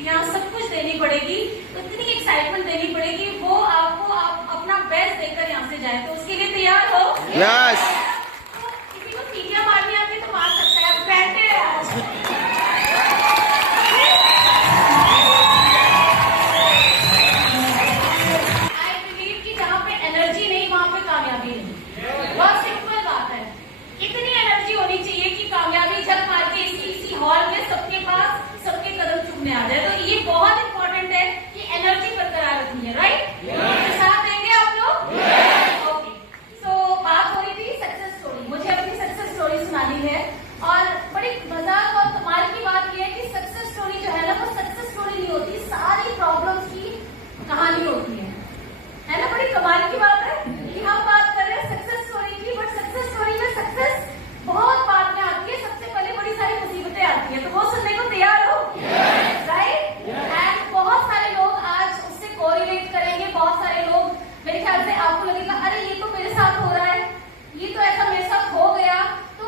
छुट्टियां सब कुछ देनी पड़ेगी, तो इतनी एक्साइटमेंट देनी पड़ेगी, वो आपको आप अपना बेस्ट देकर यहाँ से जाए। तो उसके लिए तैयार हो? यस। तो किसी को सीटियां मारनी आती है तो मार सकता है, बैठे आई बिलीव कि जहाँ पे एनर्जी नहीं वहाँ पे कामयाबी नहीं। बहुत सिंपल बात है, इतनी एनर्जी होनी चाहिए कि कामयाबी जब मार के इसी हॉल में सबके पास सबके कदम चुभने आ जाए। तो ये बहुत इंपॉर्टेंट है कि एनर्जी बरकरार रखनी है, राइट? साथ देंगे आप लोग? ओके। सो बात हो रही थी सक्सेस स्टोरी, मुझे अपनी सक्सेस स्टोरी सुनानी है। और बड़ी मजाक और कमाल की बात यह है कि सक्सेस स्टोरी जो है ना, वो सक्सेस स्टोरी नहीं होती, सारी प्रॉब्लम्स की कहानी होती है ना? बड़ी कमाल की बात है कि हम बात कर रहे हैं सक्सेस स्टोरी की, बट सक्सेस स्टोरी में सक्सेस बहुत बाद में आती है, सबसे पहले बड़ी सारी मुसीबतें आती है। तो वो सुनने को तैयार हो? राइट? एंड बहुत सारे लोग आज उससे कोरिलेट करेंगे। बहुत सारे लोग, मेरे ख्याल से आपको लगेगा अरे ये तो मेरे साथ हो रहा है, ये तो ऐसा मेरे साथ हो गया। तो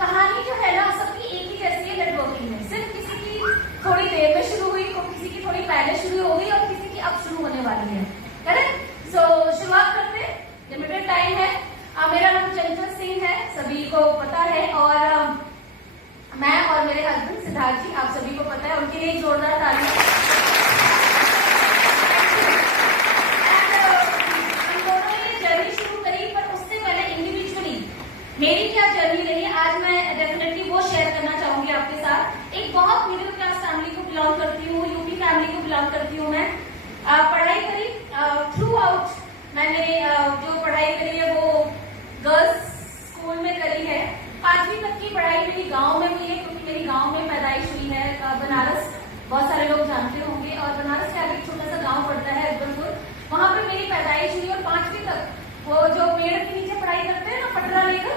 कहानी जो है ना सबकी एक ही जैसी है नेटवर्किंग में, सिर्फ किसी की थोड़ी देर में शुरू हुई, किसी की थोड़ी पहले शुरू हो गई और किसी की अब शुरू होने वाली है। करेक्ट? सो शुरुआत करते हैं, लिमिटेड टाइम है। मेरा नाम चंचल सिंह है, सभी को पता है, और मैं और मेरे हस्बैंड सिद्धार्थ जी, आप सभी को पता है, उनके लिए जोरदार ताली। हम दोनों ने जर्नी शुरू करी, पर उससे पहले इंडिविजुअली मेरी क्या जर्नी रही आज मैं डेफिनेटली वो शेयर करना चाहूंगी आपके साथ। एक बहुत मिडिल क्लास फैमिली को बिलोंग करती हूँ, यूपी फैमिली को बिलोंग करती हूँ मैं। पढ़ाई करी थ्रू आउट, मैंने जो पढ़ाई करी है वो गर्ल्स स्कूल में करी है। 5वीं तक की पढ़ाई मेरी गांव में हुई है, क्योंकि मेरी गांव में पैदाइश हुई है। बनारस बहुत सारे लोग जानते होंगे, और बनारस के आगे एक छोटा सा गांव पड़ता है अकबरपुर, वहां पे मेरी पैदाइश हुई। और 5वीं तक वो जो पेड़ के नीचे पढ़ाई करते हैं ना, पटरा लेकर,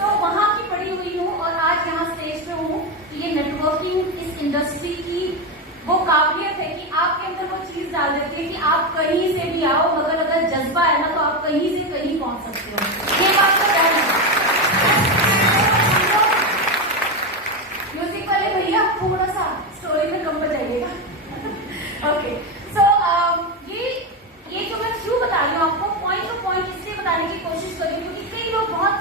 तो वहां की पढ़ी हुई हूँ, और आज यहाँ स्टेज पे हूँ। तो ये नेटवर्किंग, इस इंडस्ट्री की वो काबिलियत है कि आपके अंदर वो चीज डाल देती है कि आप कहीं से भी आओ, मगर अगर जज्बा है ना तो आप कहीं से कहीं पहुंच सकते हो। ये बात तो है। म्यूजिक वाले भैया थोड़ा सा स्टोरी में कम बजाइएगा। ओके, सो ये जो मैं क्यों बता रही हूँ आपको, पॉइंट टू पॉइंट इसलिए बताने की कोशिश कर रही हूँ क्योंकि कई लोग बहुत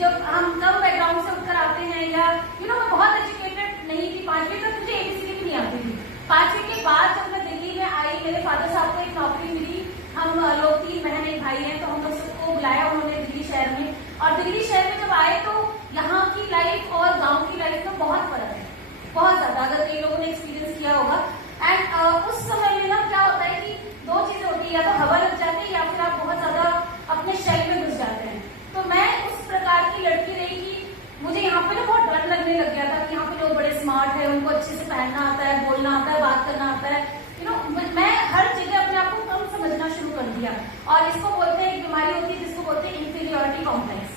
जब हम कम बैकग्राउंड से उठकर आते हैं, या मैं बहुत एजुकेटेड नहीं थी, 5वीं तक मुझे एबीसीडी भी नहीं आती थी। 5वीं के बाद जब मैं दिल्ली में आई, मेरे फादर साहब को एक नौकरी मिली, हम लोग 3 बहन एक भाई हैं, तो हम लोग सबको बुलाया उन्होंने दिल्ली शहर में। और दिल्ली शहर में जब आए तो यहाँ की लाइफ और गाँव की लाइफ में बहुत फर्क है, बहुत ज्यादा, अगर कई लोगों ने एक्सपीरियंस किया होगा। एंड उस समय में ना क्या होता है कि 2 चीजें होती है, या तो हवा लग जाती है या फिर आप बहुत ज्यादा अपने शेल में घुस जाते हैं। तो मैं उस प्रकार की लड़की रही कि मुझे यहाँ पे ना बहुत डर लगने लग गया था कि यहाँ पे लोग बड़े स्मार्ट है, उनको अच्छे से पहनना आता है, बोलना आता है, बात करना आता है। मैं हर जगह अपने आप को कम समझना शुरू कर दिया, और इसको बोलते हैं, एक बीमारी होती है जिसको बोलते हैं इंफीरियरिटी कॉम्प्लेक्स,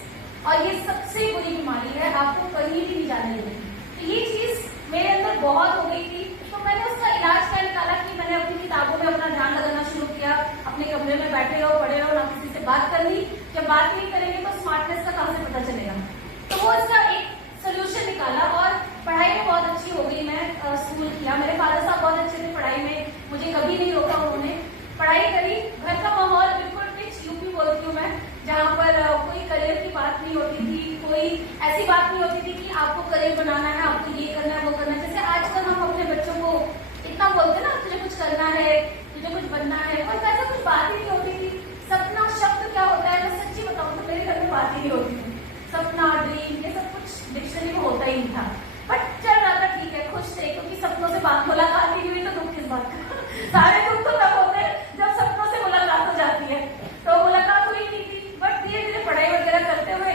और ये सबसे बुरी बीमारी है, आपको कहीं भी नहीं जाने देती। तो ये चीज मेरे अंदर बहुत हो गई थी। तो मैंने उसका इलाज क्या निकाला कि मैंने अपनी किताबों में अपना ध्यान लगाना शुरू किया, अपने कमरे में बैठे रहो, पढ़े रहो, ना किसी से बात करनी। जब बात नहीं करेंगे तो स्मार्टनेस का कहाँ से पता चलेगा? तो वो इसका एक सोल्यूशन निकाला, और पढ़ाई में बहुत अच्छी हो गई। मैं स्कूल किया, मेरे फादर साहब बहुत अच्छे थे पढ़ाई में, मुझे कभी नहीं रोका उन्होंने। पढ़ाई करी, घर का माहौल बिल्कुल रिच यूपी बोलती हूँ मैं, जहाँ पर कोई करियर की बात नहीं होती थी, कोई ऐसी बात नहीं होती थी कि आपको करियर बनाना है, आपको ये करना है, वो करना है। जैसे आजकल हम अपने बच्चों को इतना बोलते हैं ना, तुझे कुछ करना है, तुझे कुछ बनना है, और वैसा कुछ बात ही नहीं होती थी। सपना शब्द क्या होता है, मैं सच्ची बताऊँ तो मेरे घर में बात ही नहीं होती थी। सपना, ड्रीम, ये सब कुछ डिक्शनरी में होता ही नहीं था, बट चल रहा था, ठीक है, खुश थे, क्योंकि सपनों से बात, मुलाकात ही हुई तो दुख किस बात का? सारे दुख तो तब होते हैं जब सपनों से मुलाकात हो जाती है। तो मुलाकात हुई नहीं थी, बट धीरे धीरे पढ़ाई वगैरह करते हुए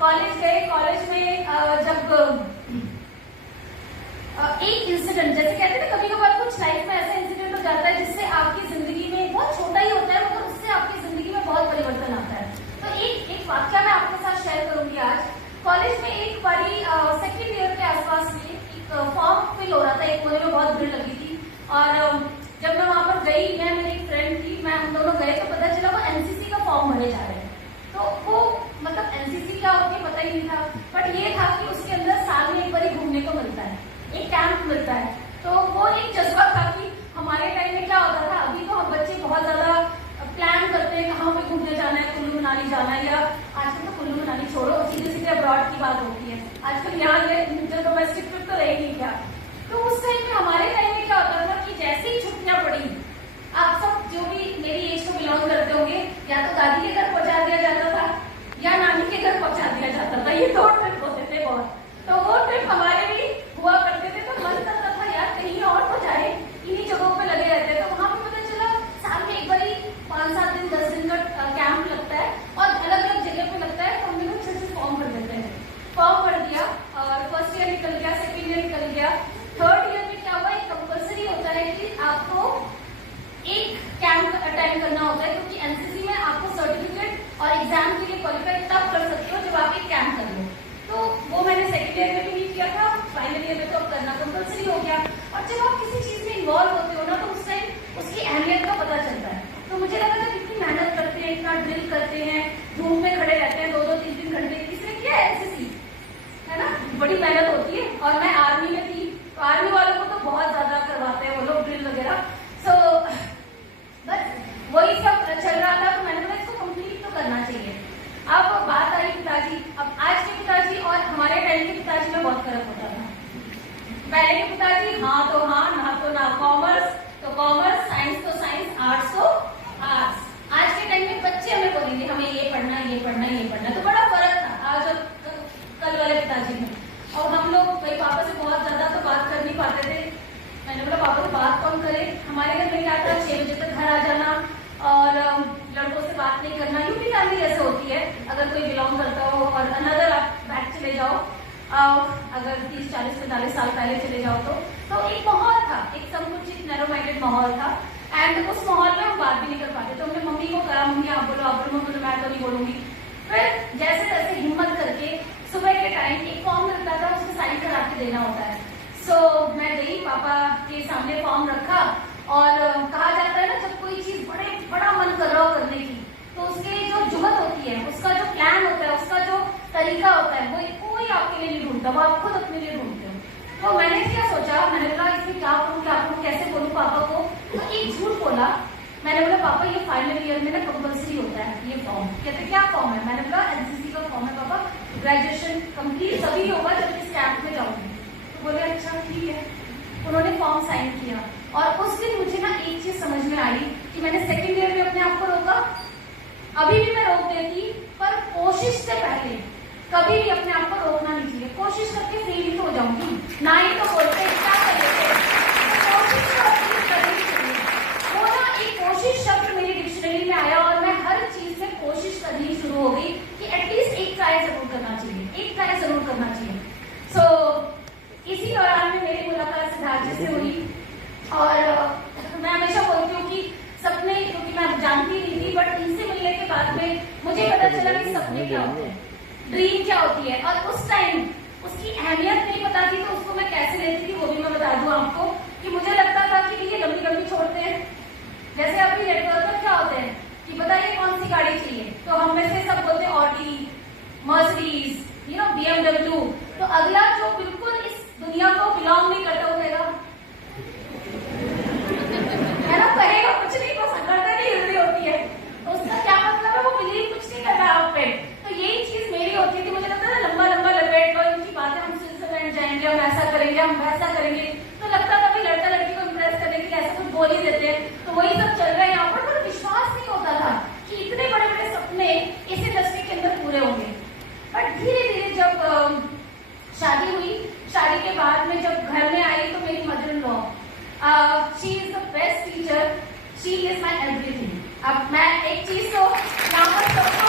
कॉलेज गए। कॉलेज में जब एक इंसिडेंट, जैसे कहते हैं ना, कभी कभार कुछ लाइफ में ऐसा इंसिडेंट हो जाता है जिससे आपकी जिंदगी में, बहुत छोटा ही होता है मगर उससे आपकी जिंदगी में बहुत परिवर्तन आता है। तो एक वाक्य मैं आपके साथ शेयर करूंगी आज। कॉलेज में एक बारी सेकेंड ईयर के आसपास में एक फॉर्म फिल हो रहा था, एक कोने में बहुत भीड़ लगी थी, और जब मैं वहां पर गई, मैं मेरी फ्रेंड थी, मैं हम दोनों गए, तो पता चला वो एनसीसी का फॉर्म भरे जा रहे हैं। तो वो मतलब एनसीसी क्या होती है पता ही नहीं था, बट ये था कि उसके अंदर साल में एक बार घूमने को मिलता है, एक कैंप आजकल यहाँ जो डोमेस्टिक ट्रिप तो रहेगी क्या। तो उस टाइम में हमारे टाइम में क्या होता था कि जैसे ही छुट्टियां पड़ी, आप सब जो भी मेरी एज को बिलोंग करते होंगे, या तो दादी के घर पहुंचा दिया जाता था या नानी के घर पहुंचा दिया जाता था। ये 2 ट्रिप होते थे बहुत। तो वो ट्रिप हमारे भी हुआ करते थे। तो मन करता था यार कहीं और तो जाए, इन्हीं जगहों पे लगे रहते हैं। तो वहां पे पता चला साल में एक बार 5-7 दिन 10 दिन का कैंप लगता है और अलग अलग जगह पे लगता है। तो हम लोग अच्छे से फॉर्म भर देते हैं। फॉर्म भर दिया और फर्स्ट ईयर निकल गया, सेकेंड ईयर निकल गया, थर्ड ईयर में क्या हुआ, एक कंपल्सरी होता है कि आपको एक कैंप अटेंड करना होता है, क्योंकि एनसीसी में आपको सर्टिफिकेट और एग्जाम के लिए क्वालिफाई तब कर सकते हो जब आप एक कैंप कर लो। तो वो मैंने सेकेंड ईयर में भी नहीं किया था, फाइनल ईयर में तो अब करना कंपल्सरी हो गया। और जब आप किसी चीज में इन्वॉल्व होते हो ना, तो उस टाइम उसकी अहमियत का पता चलता है। तो मुझे लगा था कितनी मेहनत करते हैं, इतना ड्रिल करते हैं, धूप में खड़े रहते हैं 2-2, 3-3 घंटे। इसलिए क्या है एनसीसी, है ना, बड़ी मेहनत होती है। और मैं आर्मी में थी, तो आर्मी वालों को तो बहुत ज्यादा करवाते हैं वो लोग ड्रिल वगैरह। सो बस वही सब चल रहा था। तो मैंने बोला इसको कंप्लीट तो करना चाहिए। अब बात आई पिताजी। अब आज के पिताजी और हमारे टाइम के पिताजी में बहुत फर्क होता था। पहले के पिताजी हाँ तो हाँ, ना तो ना, कॉमर्स तो कॉमर्स, साइंस तो साइंस, आर्ट्स तो आर्ट्स। आज के टाइम में बच्चे हमें बोलेंगे हमें ये पढ़ना है, ये पढ़ना है, ये पढ़ना है। तो बड़ा फर्क था आज और कल वाले पिताजी में। और हम लोग कई पापा से बहुत ज्यादा तो बात कर नहीं पाते थे। मैंने बोला पापा से बात कौन करे, हमारे घर में क्या था, 6 बजे तक घर आ जाना और लड़कों से बात नहीं करना। यूपी फैमिली ऐसे होती है, अगर कोई बिलोंग करता हो और अनदर आप बैक चले जाओ, अगर 30, 40, 45 साल पहले चले जाओ तो एक माहौल था, एक संकुचित नैरो माइंडेड माहौल था। एंड उस माहौल में हम बात भी नहीं कर पाते। तो हमने मम्मी को कहा मम्मी आप बोलो, आप बोलो, मैं तो नहीं बोलूंगी। फिर जैसे तैसे हिम्मत करके सुबह के टाइम एक फॉर्म लगता था, उसको साइन करा के देना होता है। सो मैं गई, पापा के सामने फॉर्म रखा और कहा जाता है ना जब कोई चीज बड़ा मन कर रहा हो करने की, तो उसके जो जुहद होती है, उसका जो प्लान होता है, उसका जो तरीका होता है, वो कोई आपके लिए नहीं ढूंढता, वो आप खुद अपने लिए ढूंढते हो। तो मैंने क्या सोचा, मैंने बोला इसमें क्या करूँ, कैसे बोलूँ पापा को। तो एक झूठ बोला। मैंने बोला पापा ये फाइनल ईयर में ना कंपल्सरी होता है ये फॉर्म। कहते क्या फॉर्म है? मैंने बोला एनसीसी का फॉर्म है पापा, ग्रेजुएशन कंप्लीट तभी होगा जब इस कैंप में जाऊंगी। तो बोले अच्छा ठीक है। उन्होंने फॉर्म साइन किया और उस दिन मुझे ना एक चीज समझ में आई कि मैंने सेकेंड ईयर में अपने आप को रोका। अभी भी मैं रोक देती, पर कोशिश से पहले कभी भी अपने आप को रोकना नहीं चाहिए। कोशिश करके फेल ही तो हो जाऊंगी, ना ही तो बोलते क्या कर लेते। कोशिश करनी चाहिए। वो ना एक कोशिश शब्द मेरी डिक्शनरी में आया और मैं हर चीज में कोशिश करनी शुरू हो गई कि एटलीस्ट एक ट्राई जरूर करना चाहिए, एक ट्राई जरूर करना चाहिए। सो इसी दौरान में मेरी मुलाकात सिद्धार्थ जी से हुई और मैं हमेशा बोलती हूँ कि सपने, क्योंकि मैं जानती नहीं थी, बट इनसे मिलने के बाद में मुझे पता चला कि सपने क्या होते हैं, ड्रीम क्या होती है। और उस टाइम उसकी अहमियत नहीं पता थी, तो उसको मैं कैसे लेती थी वो भी मैं बता दूं आपको। कि मुझे लगता था कि ये लंबी छोड़ते हैं, जैसे अभी नेटवर्क पर क्या होते हैं कि बताइए कौन सी गाड़ी चाहिए, तो हम में से सब बोलते हैं ऑडी, मर्सिडीज, BMW। तो अगला जो बिल्कुल इस दुनिया को बिलोंग नहीं करता होगा, है ना, कहेगा कुछ नहीं, बस गर्दन ही हिल रही होती है। तो उसका क्या मतलब है, वो बिलीव कुछ नहीं कर रहा आप पे। तो यही चीज मेरी होती थी। मुझे लगता था लंबा लपेट लो इनकी बातें, हम स्विट्जरलैंड जाएंगे, हम ऐसा करेंगे, हम वैसा करेंगे। तो लगता था कि लड़का लड़की को इम्प्रेस करने के लिए ऐसा कुछ बोल ही देते हैं। तो वही सब चल रहा है यहाँ पर विश्वास नहीं होता था कि इतने बड़े बड़े सपने इस इंडस्ट्री के अंदर पूरे होंगे। बट धीरे धीरे जब शादी हुई, शादी के बाद में जब घर में आई तो मेरी mother in law, she is the best teacher, she is my everything. अब मैं एक चीज तो यहाँ पर सबको,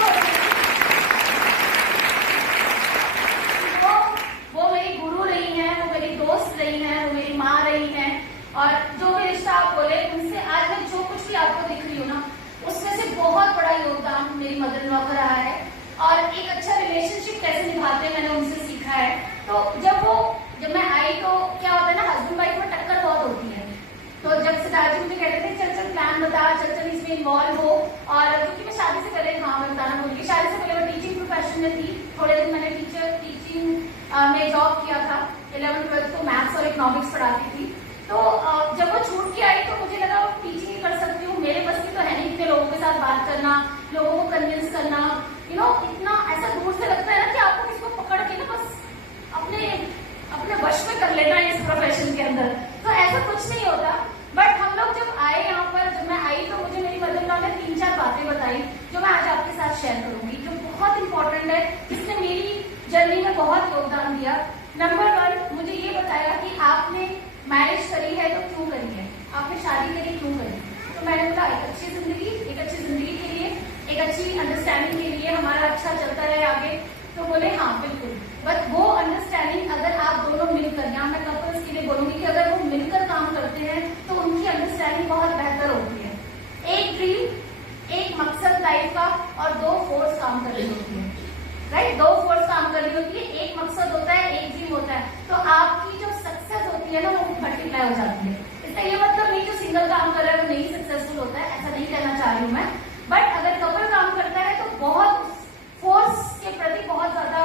वो मेरी गुरु रही है, वो मेरी दोस्त रही है, वो मेरी माँ रही है। और जो भी रिश्ता आप बोले उनसे आज मैं जो कुछ भी आपको दिख रही हूँ ना, उसमें से बहुत बड़ा योगदान मेरी मदर इन लॉ का रहा है। और एक अच्छा रिलेशनशिप कैसे निभाते हैं मैंने उनसे सीखा है। तो जब मैं आई तो क्या होता है ना, हस्बैंड वाइफ में टक्कर बहुत होती है। तो जब सिद्धार्थ जी मुझे कहते थे चल प्लान बता, चल इसमें इन्वॉल्व हो। और क्योंकि मैं शादी से पहले, हाँ मैं बताना भूल गई, शादी से पहले मैं टीचिंग प्रोफेशन में थी। थोड़े दिन मैंने टीचिंग में जॉब किया था। 11th-12th को मैथ्स और इकोनॉमिक्स पढ़ाती थी। तो जब वो छूट के आई तो मुझे लगा टीचिंग ही कर सकती हूँ, मेरे बस की तो है नहीं इतने लोगों के साथ बात करना, लोगों को कन्विंस करना। इतना ऐसा दूर से लगता है ना कि आपको किसको पकड़ के ना बस नंबर 1 मुझे ये बताया कि आपने मैरिज करी है तो क्यों करी है, आपने शादी करी क्यों करी। तो मैंने बोला एक अच्छी जिंदगी के लिए, एक अच्छी अंडरस्टैंडिंग के लिए, हमारा अच्छा चलता रहे आगे। तो बोले हाँ बिल्कुल, बट वो अंडरस्टैंडिंग अगर आप दोनों मिलकर, यहाँ मैं कपल्स के लिए बोलूंगी कि अगर वो मिलकर काम करते हैं तो उनकी अंडरस्टैंडिंग बहुत बेहतर होती है। एक ड्रीम, एक मकसद लाइफ का, और 2 फोर्स काम कर रही होती है, राइट। 2 फोर्स काम कर रही होती है, एक मकसद होता है, एक ड्रीम होता है, तो आपकी जो सक्सेस होती है ना वो मल्टीप्लाई हो जाती है। इसका ये मतलब नहीं जो सिंगल काम कर रहा है वो नहीं सक्सेसफुल होता है, ऐसा नहीं कहना चाह रही हूँ मैं, बट अगर कपल काम करता है तो बहुत फोर्स के प्रति बहुत ज्यादा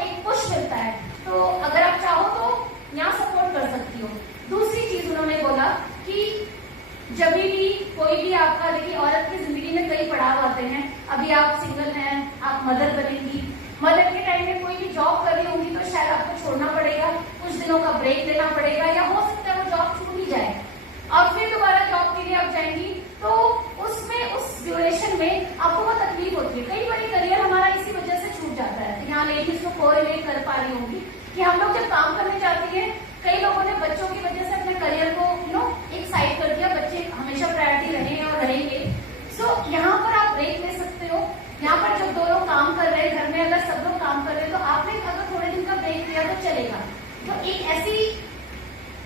एक पुश मिलता है। तो अगर आप चाहो तो यहाँ सपोर्ट कर सकती हो। दूसरी चीज उन्होंने बोला कि जब भी कोई भी आपका, देखिए औरत की जिंदगी में कई पड़ाव आते हैं। अभी आप सिंगल हैं, आप मदर बनेंगी, मदर के टाइम में कोई भी जॉब कर रही होंगी तो शायद आपको छोड़ना पड़ेगा, कुछ दिनों का ब्रेक लेना पड़ेगा, या हो सकता है वो जॉब छूट ही जाए और फिर दोबारा जॉब के लिए आप जाएंगी। तो उसमें उस ड्यूरेशन में आपको बहुत तकलीफ होती है। कई बार करियर हमारा इसी वजह से छूट जाता है। यहाँ लेडीज को कोरिलेट कर पा रही होंगी कि हम लोग जब काम करने जाती है, कई लोगों ने बच्चों की वजह से अपने करियर को एक साइड कर दिया, बच्चे हमेशा प्रायोरिटी रहे और रहेंगे। सो यहाँ पर आप ब्रेक ले सकते हो। यहाँ पर जब 2 लोग काम कर रहे हैं घर में, अगर सब लोग काम कर रहे हैं तो आपने अगर थोड़े दिन का ब्रेक लिया तो चलेगा। तो एक ऐसी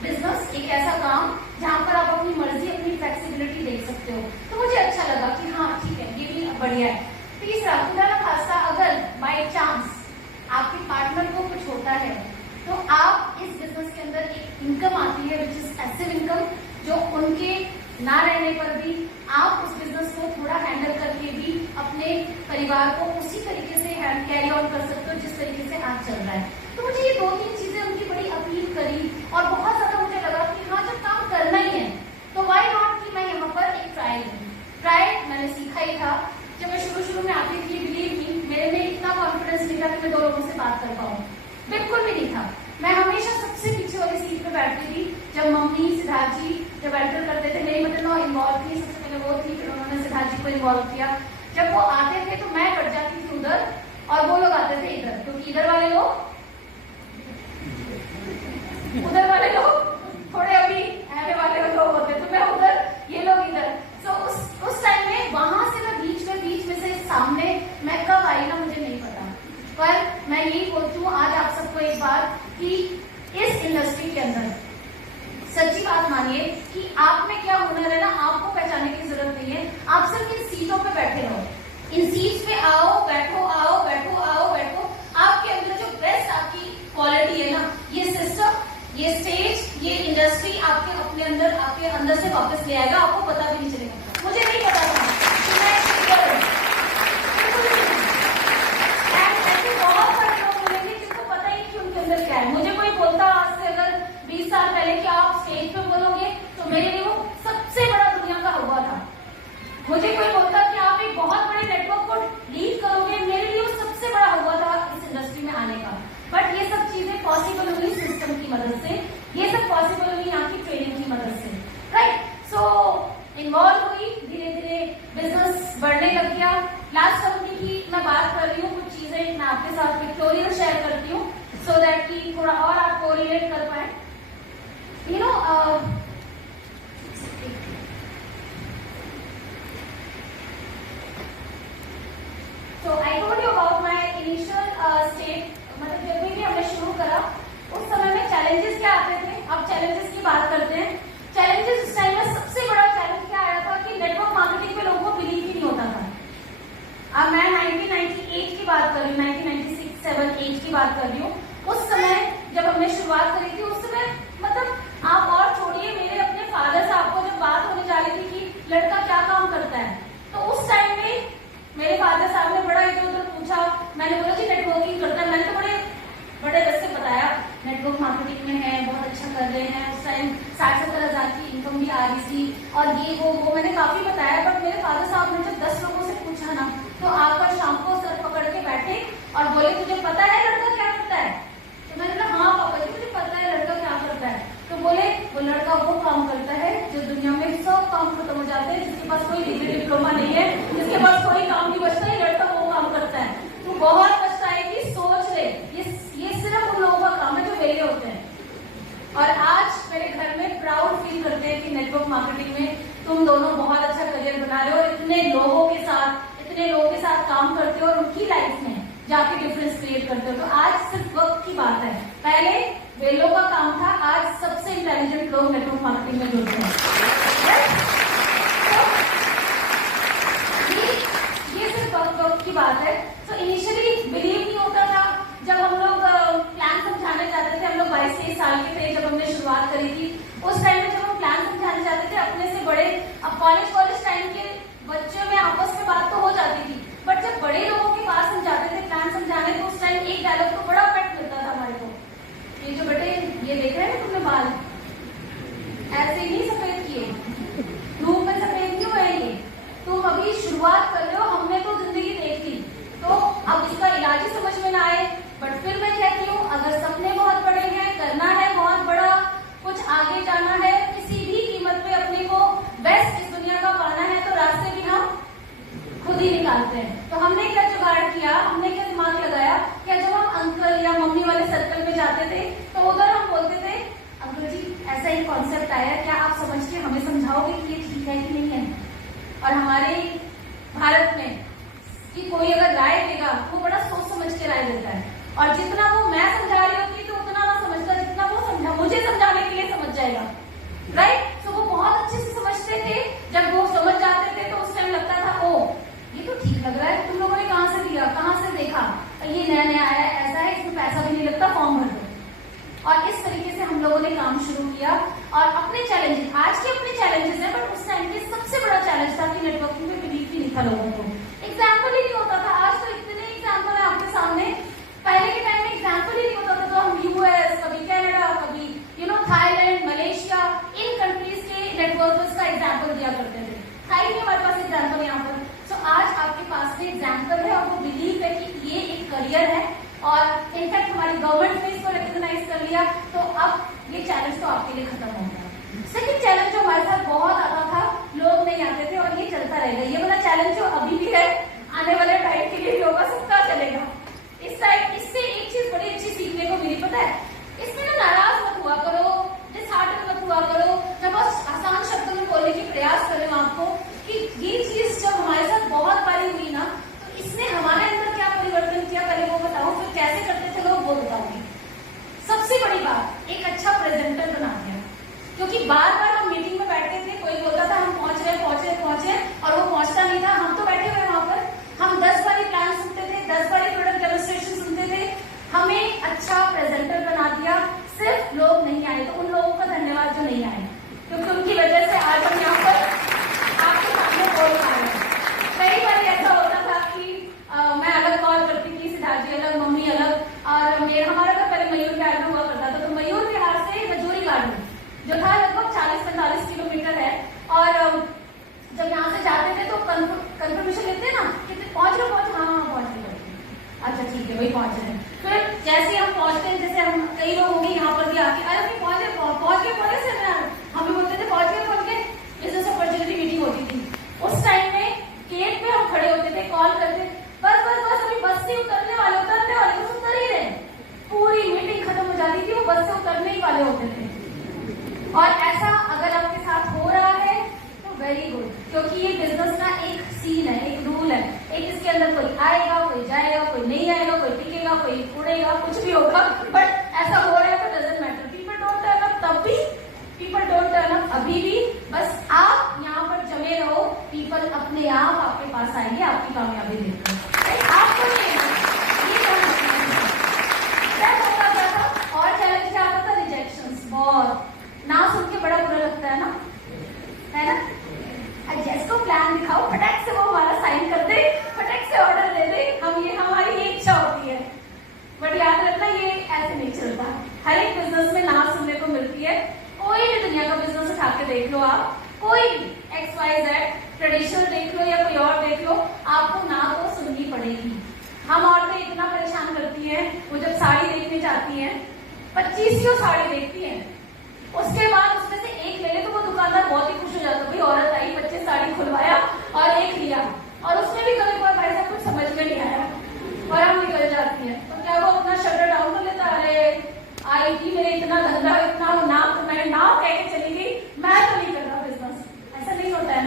बिजनेस, एक ऐसा काम जहाँ पर आप अपनी मर्जी, अपनी फ्लेक्सिबिलिटी देख सकते हो। तो मुझे अच्छा लगा कि हाँ ठीक है, ये भी बढ़िया है। तीसरा, खुदा ना खास्ता अगर बाय चांस आपके पार्टनर को कुछ होता है तो आप इस बिजनेस के अंदर एक इनकम आती है विच इज पैसिव इनकम, जो उनके ना रहने पर भी आप उस बिजनेस को थोड़ा हैंडल करके भी अपने परिवार को उसी तरीके से कैरी ऑन कर सकते हो जिस तरीके से आज चल रहा है। तो मुझे ये 2-3 चीजें उनकी बड़ी अपील करी और बहुत ज्यादा मुझे लगा कि हाँ जब काम करना ही है तो वाई नॉट कि मैं यहाँ पर एक ट्राई मैंने सीखा ही था। जब मैं शुरू में आती थी, बिलीव मी, मेरे में इतना कॉन्फिडेंस नहीं था कि मैं 2 लोगों से बात कर पाऊँ, बिल्कुल भी नहीं था। मैं हमेशा सबसे पीछे वाली सीट पे बैठती थी। जब मम्मी, सिद्धार्थ जी जब एंटर करते थे, मेरी मतलब इन्वॉल्व थी, सबसे पहले वो थी, फिर उन्होंने सिद्धार्थ जी को इन्वॉल्व किया। जब वो आते थे तो मैं बढ़ जाती थी उधर और वो लोग आते थे इधर, क्योंकि इधर वाले लोग, उधर वाले लोग थोड़े अभी ऐसे वाले लोग होते, तो मैं उधर, ये लोग इधर। तो उस टाइम में वहां से मैं बीच में से सामने मैं कब आई ना मुझे नहीं पता, पर मैं यही बोलती हूँ आज आप सबको एक बात कि इस इंडस्ट्री के अंदर सच्ची बात मानिए कि आप में क्या हुनर है ना, आपको पहचानने की जरूरत नहीं है। आप सिर्फ इन सीटों पे बैठे रहो, इन सीट्स पे आओ बैठो, आओ बैठो, आओ बैठो। आपके अंदर जो बेस्ट आपकी क्वालिटी है ना, ये सिस्टम, ये स्टेज, ये इंडस्ट्री आपके अपने अंदर, आपके अंदर से वापस ले आएगा, आपको पता भी नहीं चलेगा। मुझे नहीं पता था कि मैं सिंगर हूँ, बहुत सारे लोग मिलेंगे जिनको पता ही कि उनके अंदर क्या है। मुझे कोई बोलता आज से अगर 20 साल पहले कि आप स्टेज पे बोलोगे तो मेरे लिए वो सबसे बड़ा दुनिया का हुआ था। मुझे कोई बोलता कि आप एक बहुत बड़े नेटवर्क को लीड करोगे, मेरे लिए वो सबसे बड़ा हुआ था इस इंडस्ट्री में आने का। बट ये सब चीजें पॉसिबल हुई सिस्टम की मदद से, ये सब पॉसिबल हुई यहाँ की ट्रेनिंग की मदद से, राइट। सो इन्वॉल्व हुई, धीरे धीरे बिजनेस बढ़ने लग गया। लास्ट कंपनी की मैं बात कर रही हूँ, कुछ चीजें मैं आपके साथ पिक्टोरियल शेयर करती हूँ सो दैट कि थोड़ा और आप कोरिलेट कर पाए। You know so I told you about my initial state, मतलब जब भी हमने शुरू करा उस समय में चैलेंजेस क्या आते थे। अब चैलेंजेस की बात करते हैं। चैलेंजेस उस टाइम में सबसे बड़ा चैलेंज क्या आया था कि नेटवर्क मार्केटिंग में लोगों को बिलीव ही नहीं होता था। अब मैं 1998 की बात कर रही हूँ, 1996, 7, 8 की बात कर रही हूँ। उस समय जब हमने शुरुआत करी थी, उस समय मतलब आप और छोड़िए, मेरे अपने फादर साहब को जब बात होने जा रही थी कि लड़का क्या काम करता है, तो उस टाइम में मेरे फादर साहब ने बड़ा इधर उधर पूछा। मैंने बोला जी नेटवर्किंग करता है। मैंने तो बड़े वैसे बताया नेटवर्क मार्केटिंग में है, बहुत अच्छा कर रहे हैं। उस टाइम 60-70 हजार की इनकम भी आ रही थी और ये वो मैंने काफी बताया। बट मेरे फादर साहब ने जब 10 लोगों से पूछा ना, तो आकर शाम को सर पकड़ के बैठे और बोले तुझे पता है लड़का क्या करता है? तो मैंने कहा हाँ पापा जी मुझे पता है लड़का क्या करता है। तो बोले वो लड़का वो काम करता है जो दुनिया में सब काम खत्म हो जाते हैं, जिसके पास कोई डिग्री डिप्लोमा नहीं है, जिसके पास कोई काम नहीं बचता है, लड़का वो काम करता है। तो बहुत पछताएगी, सोच ले, ये सिर्फ उन लोगों तुम दोनों बहुत अच्छा करियर बना रहे हो, इतने लोगों के साथ काम करते हो और उनकी लाइफ में जाके डिफरेंस क्रिएट करते हो। तो आज सिर्फ वक्त की बात है, पहले वेलों का काम था, आज सबसे इंटेलिजेंट लोग नेटवर्क मार्केटिंग में जुड़ते हैं। ये सिर्फ वक्त की बात है। तो इनिशियली बिलीव नहीं होता था, जब हम लोग प्लान समझाने जाते थे, हम लोग 22-23 साल के थे जब हमने शुरुआत करी थी, उस टाइम में जब हम प्लान समझाने जाते थे अपने से बड़े, अब कॉलेज टाइम के बच्चों में आपस में बात तो हो जाती थी, बट जब बड़े लोगों के पास हम जाते थे प्लान समझाने तो उस टाइम एक डायलॉग तो बड़ा इफेक्ट मिलता था हमारे को, ये जो बेटे ये देख रहे हैं तुमने बाल ऐसे ही नहीं सफेद किए, धूप में सफेद क्यों है ये, तुम अभी शुरुआत कर रहे हो, हमने तो जिंदगी देख ली, तो अब इसका इलाज ही समझ में ना आए। बट फिर मैं कहती हूँ, अगर सपने बहुत बड़े हैं, करना है बहुत बड़ा, कुछ आगे जाना है, किसी भी कीमत पे अपने को बेस्ट इस दुनिया का पाना है, तो रास्ते भी हम खुद ही निकालते हैं। तो हमने क्या जुगाड़ किया, हमने क्या दिमाग लगाया कि जब हम अंकल या मम्मी वाले सर्कल में जाते थे तो उधर हम बोलते थे, अंकल जी ऐसा ही कॉन्सेप्ट आया, क्या आप समझ के हमें समझाओगे कि ये ठीक है कि नहीं है। और हमारे भारत में कि कोई अगर राय देगा वो बड़ा सोच समझ के राय देता है, और जितना वो मैं समझा रही होती तो उतना ना समझता जितना वो मुझे समझाने के लिए समझ जाएगा, राइट। तो वो बहुत अच्छे से समझते थे, जब वो समझ जाते थे तो उस टाइम लगता था ओ ये तो ठीक लग रहा है, तुम लोगों ने कहाँ से दिया, कहाँ से देखा, ये नया आया है, ऐसा है, इसमें पैसा भी नहीं लगता, फॉर्म भर दो। और इस तरीके से हम लोगों ने काम शुरू किया और अपने चैलेंजेस, आज के अपने चैलेंजेस हैं, बट उस टाइम के सबसे बड़ा चैलेंज था कि नेटवर्किंग में बिलीव भी नहीं था लोगों को, एग्जाम्पल ही नहीं होता था। आज तो इतने एग्जाम्पल है आपके सामने, पहले के टाइम में एग्जाम्पल ही नहीं होता था, तो हम यूएस, कभी कनाडा, कभी थाईलैंड, मलेशिया, इन कंट्रीज के नेटवर्कर्स का एग्जाम्पल दिया करते थे, था ही नहीं हमारे पास एग्जाम्पल यहाँ पर। तो आज आपके पास में एग्जाम्पल है और वो बिलीव है कि ये एक करियर है, और इनफैक्ट हमारी गवर्नमेंट ने इसको रिकॉग्नाइज कर लिया, तो अब ये चैलेंज तो आपके लिए खत्म हो गया। सेकंड चैलेंज जो हमारे साथ बहुत आता था, लोग नहीं आते थे, और ये चलता रहेगा, ये वाला चैलेंज जो अभी भी है, आने वाले टाइम के लिए होगा, सबका चलेगा। इससे एक चीज बड़ी अच्छी सीखने को मिली, पता है, इसमें ना नाराज मत हुआ करो, डिसहार्टन मत हुआ करो, मैं बस आसान शब्दों में बोलने की प्रयास कर रही हूँ आपको कि ये चीज जब हमारे साथ बहुत बारी हुई ना, तो इसने हमारे अंदर क्या परिवर्तन किया पहले वो बताओ, फिर कैसे करते थे लोग वो बताऊंगी। सबसे बड़ी बात, एक अच्छा प्रेजेंटर बना दिया, क्योंकि बार बार हम मीटिंग में बैठते थे, कोई बोलता था हम पहुंच रहे और वो पहुंचता नहीं था, हम तो बैठे हुए वहां पर, हम 10 बारी प्लान सुनते थे, 10 बारी प्रोडक्ट डेमोन्स्ट्रेशन सुनते थे, हमें अच्छा प्रेजेंटर बना दिया, सिर्फ लोग नहीं आए, तो उन लोगों का धन्यवाद जो नहीं आए, क्योंकि उनकी वजह से आज हम यहाँ पर आपके सामने बोल पा रहे हैं। कई बार ऐसा होता था कि मैं अलग कॉल करती थी, सिद्धार्थ जी अलग, मम्मी अलग, और हमारा तो पहले मयूर विहार में हुआ करता था, तो मयूर विहार से मजूरी गार्डन जो था लगभग 40-45 किलोमीटर है, और जब यहाँ से जाते थे तो कंफर्मेशन लेते ना, कितने पहुंच रहे, हाँ पहुंच रहे, अच्छा ठीक है वही पहुंच रहे हैं। फिर जैसे हम पहुंचते हैं, जैसे हम कई लोग होंगे यहाँ पर भी आके, अरे नहीं पहुंच गए से हम भी बोलते थे पहुंच गए, बिजनेस अपॉर्चुनिटी मीटिंग होती थी, उस टाइम में गेट पे हम खड़े होते थे, कॉल करते, बस अभी बस से उतरने वाले बस उतर ही रहे, पूरी मीटिंग खत्म हो जाती थी, वो बस से उतरने ही वाले होते थे। और ऐसा अगर आपके साथ हो रहा है तो वेरी गुड, क्योंकि ये बिजनेस का एक सीन है, एक रूल है, एक इसके अंदर कोई आएगा, कोई जाएगा, कोई नहीं आएगा, कोई टिकेगा, कोई उड़ेगा, कुछ भी होगा, बट ऐसा हो रहा है तो doesn't matter. People don't turn up तब भी, पीपल डोंट टर्न अप अभी भी, बस आप यहाँ पर जमे रहो, पीपल अपने आप आपके पास आएंगे आपकी कामयाबी देखकर, आपको नहीं और चैलेंज क्या आता था, रिजेक्शंस बहुत, ना सुन के बड़ा बुरा लगता है ना, जिसको प्लान दिखाओ फटाक से वो हमारा साइन कर दे, फटाक से ऑर्डर दे दे, हमारी ये इच्छा होती है, बट याद रखना ये ऐसे नहीं चलता। हर एक बिजनेस में ना सुनने को मिलती है, कोई भी दुनिया का बिजनेस उठा के देख लो आप, कोई भी XYZ ट्रेडिशनल देख लो या कोई और देख लो, आपको ना तो सुननी पड़ेगी। हम औरतें इतना परेशान करती हैं, वो जब साड़ी देखने जाती हैं 25 साड़ी देखती हैं, उसके बाद उसमें से एक ले ले तो वो दुकानदार बहुत ही खुश हो जाता है, भाई औरत आई 25 साड़ी खुलवाया और एक लिया, और उसमें भी कभी भाई साहब कुछ समझ में नहीं आया और हम निकल जाती है, तो क्या वो अपना शटर डाउन कर लेता, अरे आई थी मेरे इतना धंधा, इतना नाम, मैं नाम कह के चली गई, मैं तो नहीं कर रहा बिजनेस, ऐसा नहीं होता है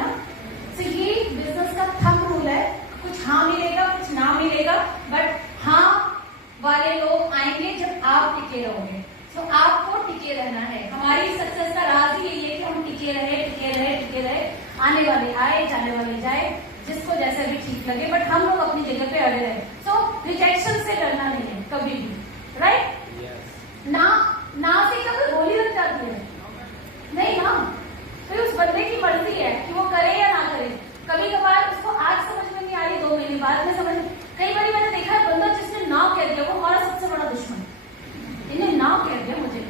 रहोगे। तो आपको टिके रहना है। हमारी सक्सेस का राज ही यही है कि हम टिके रहे, टिके रहे, टिके रहे। आने वाले आए, जाने वाले जाए, जिसको जैसा भी ठीक लगे, बट हम लोग अपनी जगह पे अड़े रहे। सो रिजेक्शन से डरना नहीं है कभी भी, राइट? ना से कभी गोली लग जाती है नहीं ना, तो उस बंदे की मर्जी है कि वो करे या ना करे। कभी कभार उसको आज समझ में नहीं आ रही, 2 महीने बाद में समझ। कई बार मैंने देखा है बंदा जिसने ना कह दिया वो हमारा सबसे बड़ा दुश्मन, इन्हें ना कह दिया मुझे,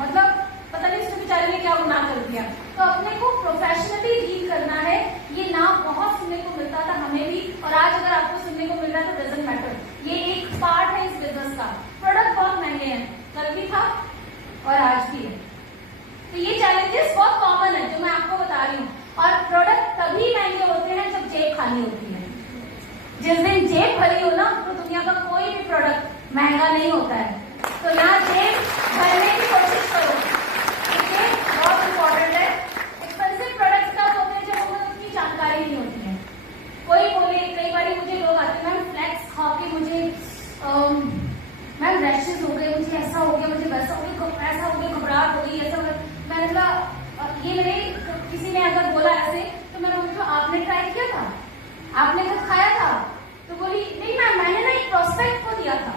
मतलब पता नहीं उसने बेचारे ने क्या गुनाह कर दिया। तो अपने को प्रोफेशनली डील करना है। ये ना बहुत सुनने को मिलता था हमें भी, और आज अगर आपको सुनने को मिल रहा है तो डजंट मैटर, ये एक पार्ट है इस बिजनेस का। प्रोडक्ट बहुत महंगे हैं, कल भी था और आज भी है। तो ये चैलेंजेस बहुत कॉमन है जो मैं आपको बता रही हूँ। और प्रोडक्ट तभी महंगे होते हैं जब जेब खाली होती है। जिस दिन जेब भरी हो ना तो दुनिया का कोई भी प्रोडक्ट महंगा नहीं होता है। तो यहाँ जेब भरने की कोशिश करो, ये बहुत इंपॉर्टेंट है। एक्सपेंसिव प्रोडक्ट्स का होते हैं जब हमें उनकी जानकारी नहीं होती है। कोई बोले, कई बार मुझे लोग आते हैं, मैम फ्लैक्स खा के मुझे मैम रैशेज हो गए, मुझे ऐसा हो गया, मुझे वैसा हो गया, ऐसा हो गया, घबराहट हो गई, ऐसा हो गया। मैंने कहा ये मेरे किसी ने अगर बोला ऐसे तो मैंने बोला आपने ट्राई किया था, आपने खुद खाया था? तो बोली नहीं मैम, मैंने ना एक प्रोस्पेक्ट को दिया था।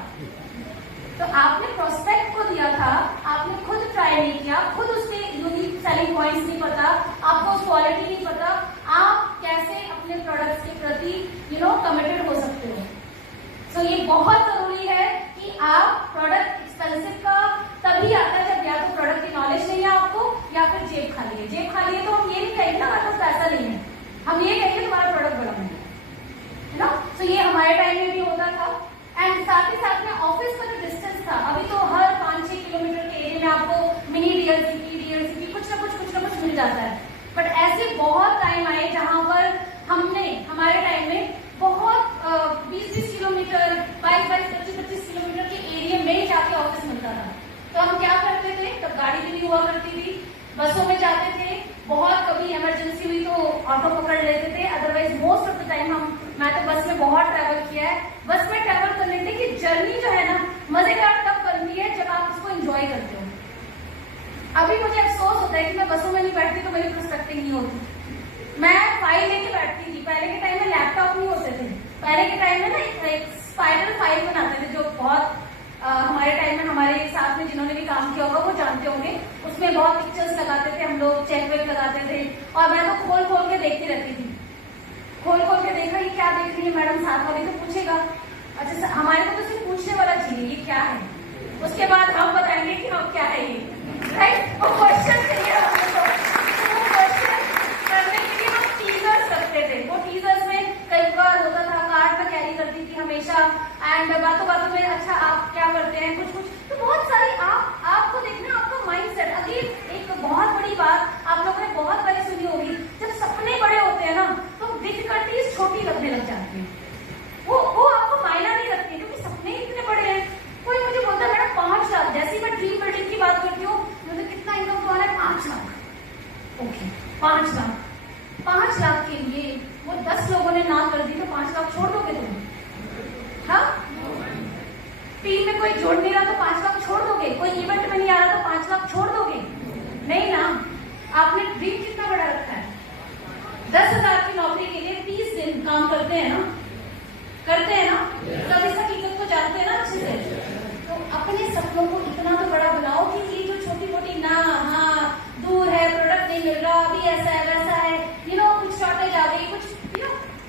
तो आपने प्रोस्पेक्ट को दिया था, आपने खुद ट्राई नहीं किया, खुद उसके यूनिक सेलिंग पॉइंट्स नहीं पता, आपको क्वालिटी नहीं पता, आप कैसे अपने प्रोडक्ट्स के प्रति कमिटेड हो सकते हो? सो ये बहुत जरूरी है कि आप प्रोडक्ट एक्सपेंसिव का तभी आता है जब या तो प्रोडक्ट की नॉलेज नहीं है आपको या फिर जेब खाली है। जेब खाली है तो हम ये नहीं कहेंगे ना हमारे पास पैसा नहीं है, हम ये कहेंगे तुम्हारा प्रोडक्ट बड़ा महंगा है ना। तो ये हमारे टाइम में भी होता था। एंड साथ ही साथ में ऑफिस का जो डिस्टेंस था, अभी तो हर 5-6 किलोमीटर के एरिया में आपको मिनी डीएलसीपी कुछ ना कुछ मिल जाता है। बट ऐसे बहुत टाइम आए जहां पर हमने हमारे टाइम में बहुत 20-20 किलोमीटर 22-25 किलोमीटर के एरिया में ही जाके ऑफिस मिलता था। तो हम क्या करते थे, तब गाड़ी भी नहीं हुआ करती थी, बसों में जाते थे। बहुत कभी इमरजेंसी हुई तो ऑटो पकड़ लेते थे, otherwise most of the time मैं तो बस में बहुत ट्रैवल किया है। बस में ट्रैवल करने की जर्नी जो है ना मजेदार तब करती है जब आप उसको एंजॉय करते हो। अभी मुझे अफसोस होता है कि मैं बसों में नहीं बैठती तो मेरी प्रोस्पेक्टिंग नहीं होती। मैं फाइल लेके बैठती थी। पहले के टाइम में लैपटॉप नहीं होते थे, पहले के टाइम में ना एक स्पाइरल फाइल बनाते थे जो बहुत हमारे टाइम में हमारे साथ में जिन्होंने भी काम किया होगा वो जानते होंगे। उसमें बहुत पिक्चर्स लगाते थे हम लोग, चेक वेक लगाते थे, और मैं तो खोल खोल के देखती रहती थी। खोल खोल के देखा ये क्या देख रही है मैडम, साथ वाली तो पूछेगा, अच्छा हमारे को तो सिर्फ पूछने वाला चाहिए ये क्या है, उसके बाद हम बताएंगे कि हम क्या है ये, राइट? वो क्वेश्चन चाहिए हमको। वो क्वेश्चन करने के लिए हम टीजर्स रखते थे। वो टीजर्स में कई बार होता था, कार्ड में कैरी करती थी हमेशा, एंड बातों बातों में अच्छा आप क्या करते हैं, कुछ कुछ तो बहुत सारी आपको देखना, आपका माइंडसेट। अगेन एक बहुत बड़ी बात आप लोगों ने बहुत बारी सुनी होगी, जब सपने बड़े होते हैं ना तो डिफिकल्टीज छोटी लगने लग जाती है। वो आपको मायना नहीं रखती क्योंकि सपने इतने बड़े हैं। कोई मुझे बोलता है मैडम 5 लाख, जैसे मैं ड्रीम बिल्डिंग की बात करती हूँ, मुझे कितना इनकम कमाना है, 5 लाख। ओके 5 लाख, 5 लाख के लिए वो 10 लोगों ने ना कर दी तो 5 लाख छोड़ दोगे तुम? हाँ, टीम में कोई जोड़ नहीं रहा तो 5 लाख छोड़ दोगे? कोई इवेंट में नहीं आ रहा तो 5 लाख छोड़ दोगे? नहीं ना। आपने ड्रीम कितना बड़ा रखा है? 10,000 की नौकरी के लिए 30 दिन काम करते हैं ना, करते हैं ना, तब इस हकीकत को जानते हैं ना अच्छे से। तो अपने सपनों को इतना तो बड़ा बनाओ कि ये जो छोटी मोटी ना, हाँ दूर है, प्रोडक्ट नहीं मिल रहा, अभी ऐसा है वैसा है, कुछ शॉर्टेज आ गई, कुछ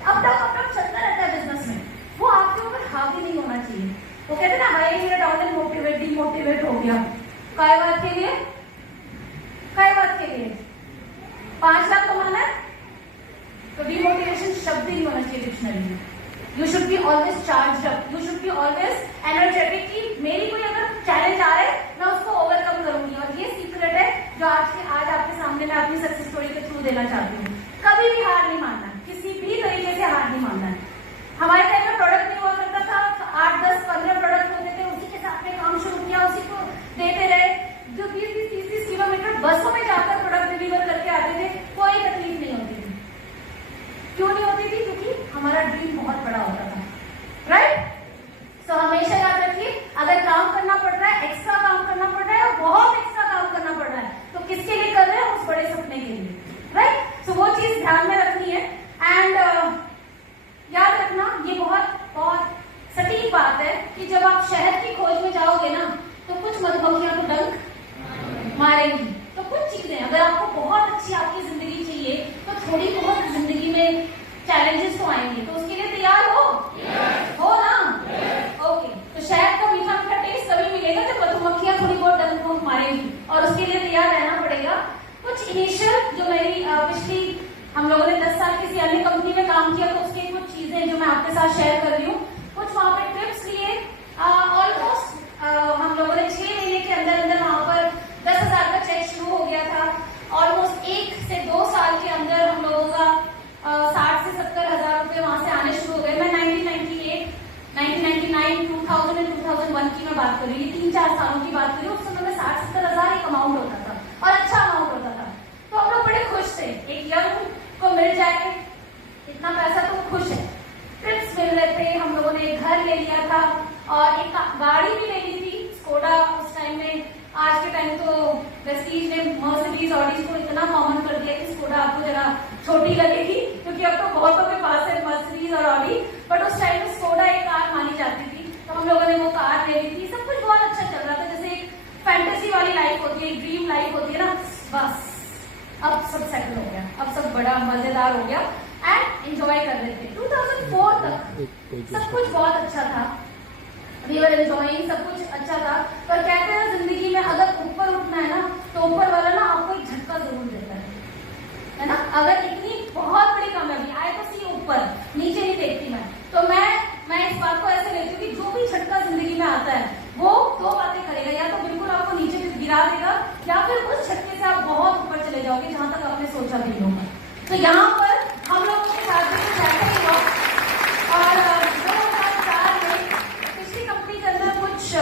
अप डाउन चलता रहता है बिजनेस में, वो आपके ऊपर हावी नहीं होना चाहिए। वो कहते ना हाई मेरा डाउन एंड मोटिवेट डिमोटिवेट हो गया, काय बात के लिए, काय बात के लिए 5 लाख कमाना है तो डिमोटिवेशन शब्द ही नहीं होना चाहिए डिक्शनरी में। You should be always charge up, you should be always energetic कि मेरी कोई अगर चैलेंज आ रहा है मैं उसको ओवरकम करूंगी। और ये सीक्रेट है जो आज आपके सामने मैं अपनी सक्सेस स्टोरी के थ्रू देना चाहती हूँ। कभी भी हार नहीं मानना, किसी भी तरीके से हार नहीं मानना है। हमारे टाइम में प्रोडक्ट नहीं हुआ करता था, 8, 10, 15 प्रोडक्ट होते थे, उसी के साथ में काम शुरू किया, उसी को देते रहे। जो 20-30 किलोमीटर बसों में जाकर प्रोडक्ट डिलीवर करके आते थे, कोई तकलीफ नहीं होती थी। क्यों नहीं होती थी? क्योंकि हमारा ड्रीम बहुत बड़ा होता था, राइट? सो हमेशा याद रखिए, अगर काम करना पड़ रहा है, एक्स्ट्रा काम हम लोगों ने 10 साल किसी अन्य कंपनी में काम किया, तो उसकी कुछ चीजें जो मैं आपके साथ शेयर कर रही हूँ। कुछ वहां पे ट्रिप्स लिए, ऑलमोस्ट हम लोगों ने 6 महीने के अंदर अंदर वहां पर 10,000 का चेक शुरू हो गया था। ऑलमोस्ट 1 से 2 साल के अंदर हम लोगों का 60 से 70 हजार रुपए वहां से आने शुरू हो गए। मैं 1998, 1999, 2000 और 2001 की मैं बात कर रही हूँ, 3-4 सालों की बात कर रही हूँ। उस समय में 60-70 हजार एक अमाउंट होता था और अच्छा अमाउंट होता था। तो हम लोग बड़े खुश थे, एक यंग को मिल जाए इतना पैसा तो खुश है। ट्रिप्स मिल रहे थे, हम लोगों ने एक घर ले लिया था और एक गाड़ी भी ले ली थी, स्कोडा। उस टाइम में, आज के टाइम तो प्रेस्टीज ने मर्सिडीज ऑडीज को इतना कॉमन कर दिया कि स्कोडा आपको जरा छोटी लगेगी, क्योंकि अब तो बहुतों के पास है मर्सिडीज और ऑडी, बट उस टाइम में स्कोडा एक कार मानी जाती थी। तो हम लोगों ने वो कार ले ली थी, सब कुछ बहुत अच्छा चल रहा था, जैसे एक फैंटेसी वाली लाइफ होती है, ड्रीम लाइफ होती है ना। बस अब सब सेटल हो गया, अब सब बड़ा मजेदार हो गया एंड एंजॉय कर रहे थे। 2004 तक सब कुछ बहुत अच्छा था, वी वर एंजॉयिंग, सब कुछ अच्छा था। पर कहते हैं जिंदगी में अगर ऊपर उठना है ना, तो ऊपर वाला ना आपको एक झटका जरूर देता है ना। अगर इतनी बहुत बड़ी कामयाबी आए तो सी ऊपर, नीचे नहीं देखती मैं। तो मैं इस बात को ऐसे लेती हूँ कि जो भी झटका जिंदगी में आता है वो 2 बातें करेगा, या तो बिल्कुल आपको नीचे गिरा देगा, या फिर उस झटके से आप बहुत ऊपर चले जाओगे जहां तक आपने सोचा भी होगा। तो यहाँ पर हम लोगों के साथ ऐसा ही हुआ। और 2004 में पिछली कंपनी के अंदर कुछ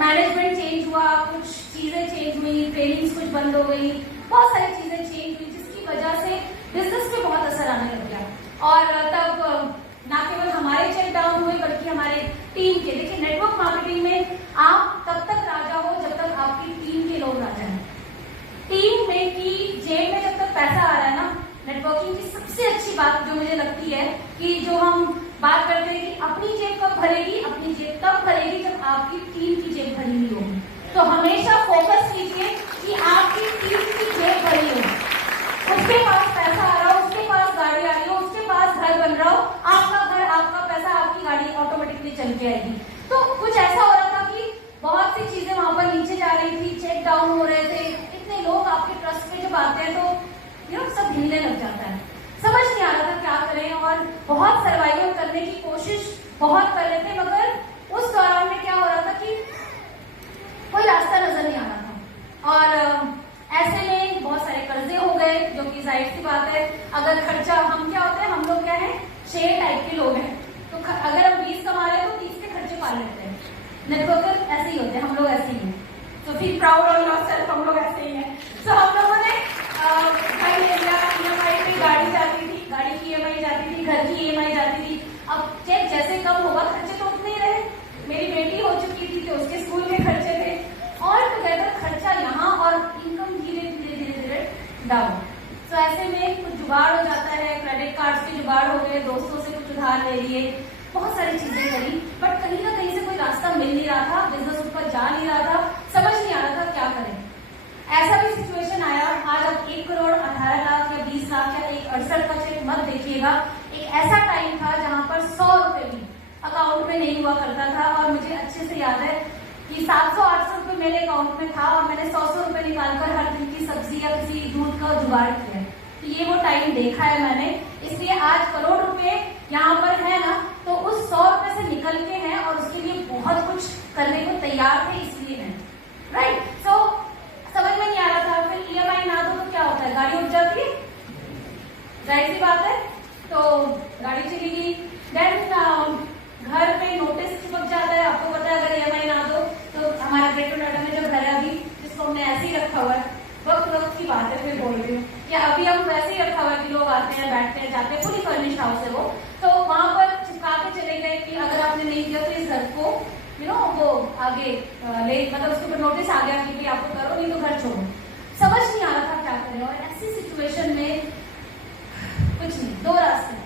मैनेजमेंट चेंज हुआ, कुछ चीजें चेंज हुई, ट्रेनिंग्स कुछ बंद हो गई, बहुत सारी चीजें चेंज हुई, जिसकी वजह से बिजनेस पे बहुत असर आने लग गया। और तब ना केवल हमारे चेक डाउन हुए बल्कि हमारे टीम के। देखिए, नेटवर्क मार्केटिंग में आप तब तक राजा हो जब तक आपकी टीम के लोग राजा हैं। टीम में की जेब में जब तक पैसा आ रहा है ना, नेटवर्किंग की सबसे अच्छी बात जो मुझे लगती है कि जो हम बात करते हैं कि अपनी जेब कब भरेगी, अपनी जेब तब भरेगी जब आपकी टीम की जेब भरी हुई होगी। तो हमेशा फोकस कीजिए कि आपकी टीम की जेब भरी हो, उसके पास पैसा आ रहा हो, उसके पास गाड़ी आ रही हो, उसके पास घर बन रहा हो, आपका घर, आपका पैसा, आपकी गाड़ी ऑटोमेटिकली चल के आएगी। तो कुछ ऐसा हो रहा था कि बहुत सी चीजें वहां पर नीचे जा रही थी, चेक डाउन हो रहे थे, इतने लोग आपके ट्रस्ट पे जब आते हैं तो सब हिलने लग जाता है, समझ नहीं आ रहा था क्या करें। और बहुत सर्वाइवल करने की कोशिश बहुत कर रहे थे, मगर उस दौरान में क्या हो रहा था कि कोई रास्ता नजर नहीं आ रहा था। और ऐसे में बहुत सारे कर्जे हो गए, जो कि जाहिर सी बात है, अगर खर्चा, हम क्या होते हैं, हम लोग क्या है, शेयर टाइप के लोग हैं। तो अगर हम 20 कमा रहे हैं तो 30 के खर्चे पाल लेते हैं। नेटवर्कर ऐसे ही होते हैं, हम लोग ऐसे ही हैं। तो फील प्राउड ऑन योरसेल्फ, हम लोग ऐसे ही हैं। तो हम लोगों ने घर ले लिया, EMI पे गाड़ी जाती थी, गाड़ी की EMI जाती थी, घर की EMI जाती थी। अब चेक जैसे कम होगा, खर्चे तो उतने ही रहे। मेरी बेटी हो चुकी थी तो उसके स्कूल में खर्चे थे, और टुगेदर खर्चा यहाँ और इनकम धीरे धीरे धीरे धीरे डाउन। तो ऐसे में कुछ जुगाड़ हो जाता है, क्रेडिट कार्ड्स के जुगाड़ हो गए, दोस्तों से कुछ उधार ले लिए, बहुत सारी चीजें करी, बट कहीं ना कहीं से कोई रास्ता मिल नहीं रहा था, बिजनेस ऊपर जा नहीं रहा था, समझ नहीं आ रहा था क्या करें। ऐसा भी सिचुएशन आया, आज आप 1 करोड़ 18 लाख या 20 लाख या 168 का चेक मत देखिएगा। एक ऐसा टाइम था जहां पर 100 रुपए भी अकाउंट में नहीं हुआ करता था, और मुझे अच्छे से याद है कि 700-800 रुपए मेरे अकाउंट में था, और मैंने 100 रुपए निकालकर हर दिन की सब्जी या किसी दूध का जुगाड़ किया। तो ये वो टाइम देखा है मैंने, इसलिए आज करोड़ रुपए यहाँ पर है ना, तो उस 100 रुपए से निकल के हैं और उसके लिए बहुत कुछ करने को तैयार थे, इसलिए है, राइट। सो समझ में नहीं आ रहा था। फिर EMI ना दो तो क्या होता है, गाड़ी उठ जाती है, जाहिर सी बात है, तो गाड़ी चली गई। देन घर पे नोटिस चिपक जाता है, आपको पता है, अगर EMI ना दो तो हमारा ग्रेटर नोएडा में जो घर है अभी, जिसको हमने ऐसे ही रखा हुआ है, वक्त की बात है, फिर बोल रही हूँ कि अभी हम वैसे ही रखा हुआ है कि लोग आते हैं, बैठते हैं, जाते हैं, पूरी फर्निश्ड हाउस है वो, तो वहां पर चिपका के चले गए कि अगर आपने नहीं दिया तो इस घर को वो आगे ले, मतलब उसके ऊपर नोटिस आ गया कि आपको करो, नहीं तो घर छोड़ो। समझ नहीं आ रहा था क्या करें, और ऐसी सिचुएशन में कुछ नहीं, 2 रास्ते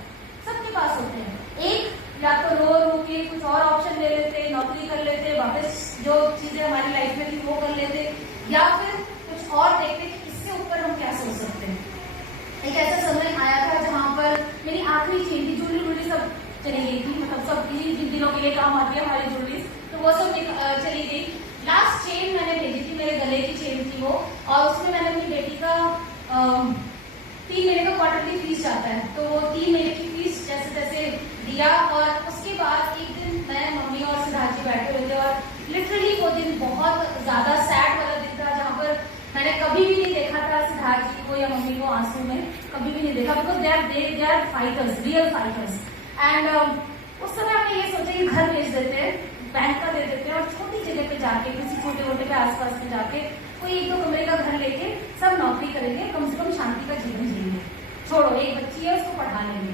सबके पास होते हैं। एक, या तो रो के कुछ और ऑप्शन ले लेते, नौकरी कर लेते, वापस जो चीजें हमारी लाइफ में थी वो कर लेते, या फिर कुछ और देखते कि इससे ऊपर हम क्या सोच सकते हैं। एक ऐसा समय आया था जहां पर मेरी आखिरी चेन थी, ज्वेलरी सब चली गई थी, मतलब सब जिन दिनों के लिए काम आती है हमारी ज्वेलरी, तो वो सब चली गई। लास्ट चेन मैंने भेजी थी, मेरे गले की चेन थी वो, और उसमें मैंने अपनी बेटी का 3 महीने का क्वार्टरली फीस जाता है, तो 3 महीने की फीस जैसे तैसे दिया। और उसके बाद एक दिन मैं, मम्मी और सिद्धार्थ जी बैठे हुए थे और लिटरली वो दिन बहुत ज्यादा सैड वाला दिन था, जहाँ पर मैंने कभी भी नहीं देखा था सिद्धार्थ जी को या मम्मी को आंसू में, कभी भी नहीं देखा, because they are fighters, real fighters. And उस समय हमने ये सोचा कि घर भेज देते हैं, बैंक का दे देते हैं और छोटी जगह पे जाके, किसी छोटे मोटे पे आसपास में जाके कोई 1-2 कमरे का घर लेके सब नौकरी करेंगे, कम से कम शांति का जीवन जिएंगे, छोड़ो एक बच्ची है उसको पढ़ा लेंगे,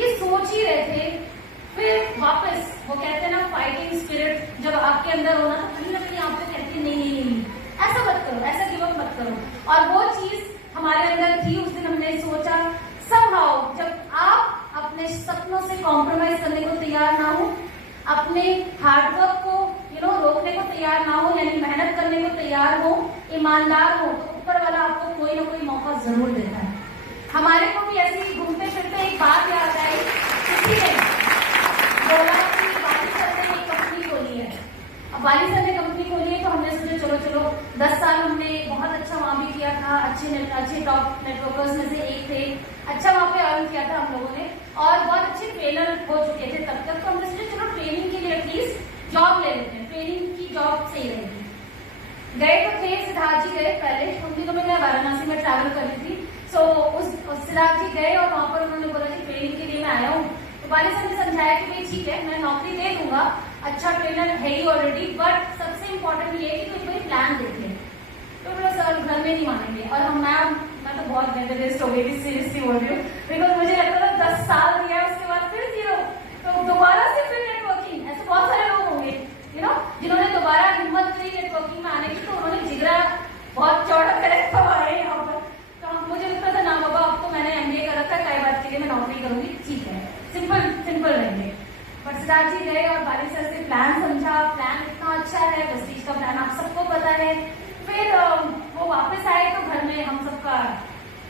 ये सोच ही रहे थे। फिर वापस वो कहते हैं ना, फाइटिंग स्पिरिट जब आपके अंदर होना तो कहीं ना कहीं आपको कहती है नहीं, ऐसा मत करो, ऐसा गिव अप मत करो। और वो चीज हमारे अंदर थी। उस दिन हमने सोचा समहाउ, जब आप अपने सपनों से कॉम्प्रोमाइज करने को तैयार ना हो, अपने हार्डवर्क को रोकने को तैयार ना हो, यानी मेहनत करने को तैयार हो, ईमानदार हो, तो ऊपर वाला आपको कोई ना कोई मौका जरूर देता है। हमारे को भी ऐसे ही घूमते फिरते एक बात याद आई, किसी ने बोला कि वाली सर ने एक कंपनी खोली है। अब वाली सर ने कंपनी खोली है तो हमने सोचा चलो 10 साल हमने बहुत अच्छा वहां भी किया था, अच्छे टॉप नेटवर्कर्स में से एक थे, अच्छा वहां पे अर्न किया था हम लोगों ने और बहुत अच्छे ट्रेनर हो चुके थे तब तक। तो हमने सोचा चलो ट्रेनिंग के लिए एटलीस्ट जॉब ले लेते हैं, ट्रेनिंग की जॉब सही रहेगी। गए तो थे, सिद्धार्थ जी गए पहले, उन दिनों में मैं वाराणसी में ट्रैवल कर रही थी। सो उस सिद्धार्थ जी गए और वहां पर उन्होंने बोला कि ट्रेनिंग के लिए मैं आया हूँ। तो वाले सर ने समझाया कि भाई ठीक है, मैं नौकरी दे दूंगा, अच्छा ट्रेनर है ही ऑलरेडी, बट सबसे इम्पोर्टेंट ये है कि तुम कोई प्लान देखे। तो बोला सर घर में नहीं मानेंगे। और हम मैं तो बहुत वेस्ट हो गई थी, सीरियसली बोल रही हूँ, बिकॉज मुझे लगता था 10 साल दिया उसके बाद फिर 0, तो दोबारा से फिर नेटवर्किंग। ऐसे बहुत सारे लोग होंगे जिन्होंने दोबारा हिम्मत करी नेटवर्किंग में आने की, तो उन्होंने जिगरा बहुत चौड़ा करे तो आए यहाँ पर। तो मुझे लगता था ना बाबा, अब तो मैंने MBA कर रखा है, कई बात के लिए मैं नौकरी करूंगी, ठीक है, सिंपल रहेंगे। बट सिद्धार्थ जी गए और बाली सर से प्लान समझा, प्लान इतना अच्छा है, प्रेस्टीज का प्लान आप सबको पता है। फिर वो वापस आए तो घर में हम सबका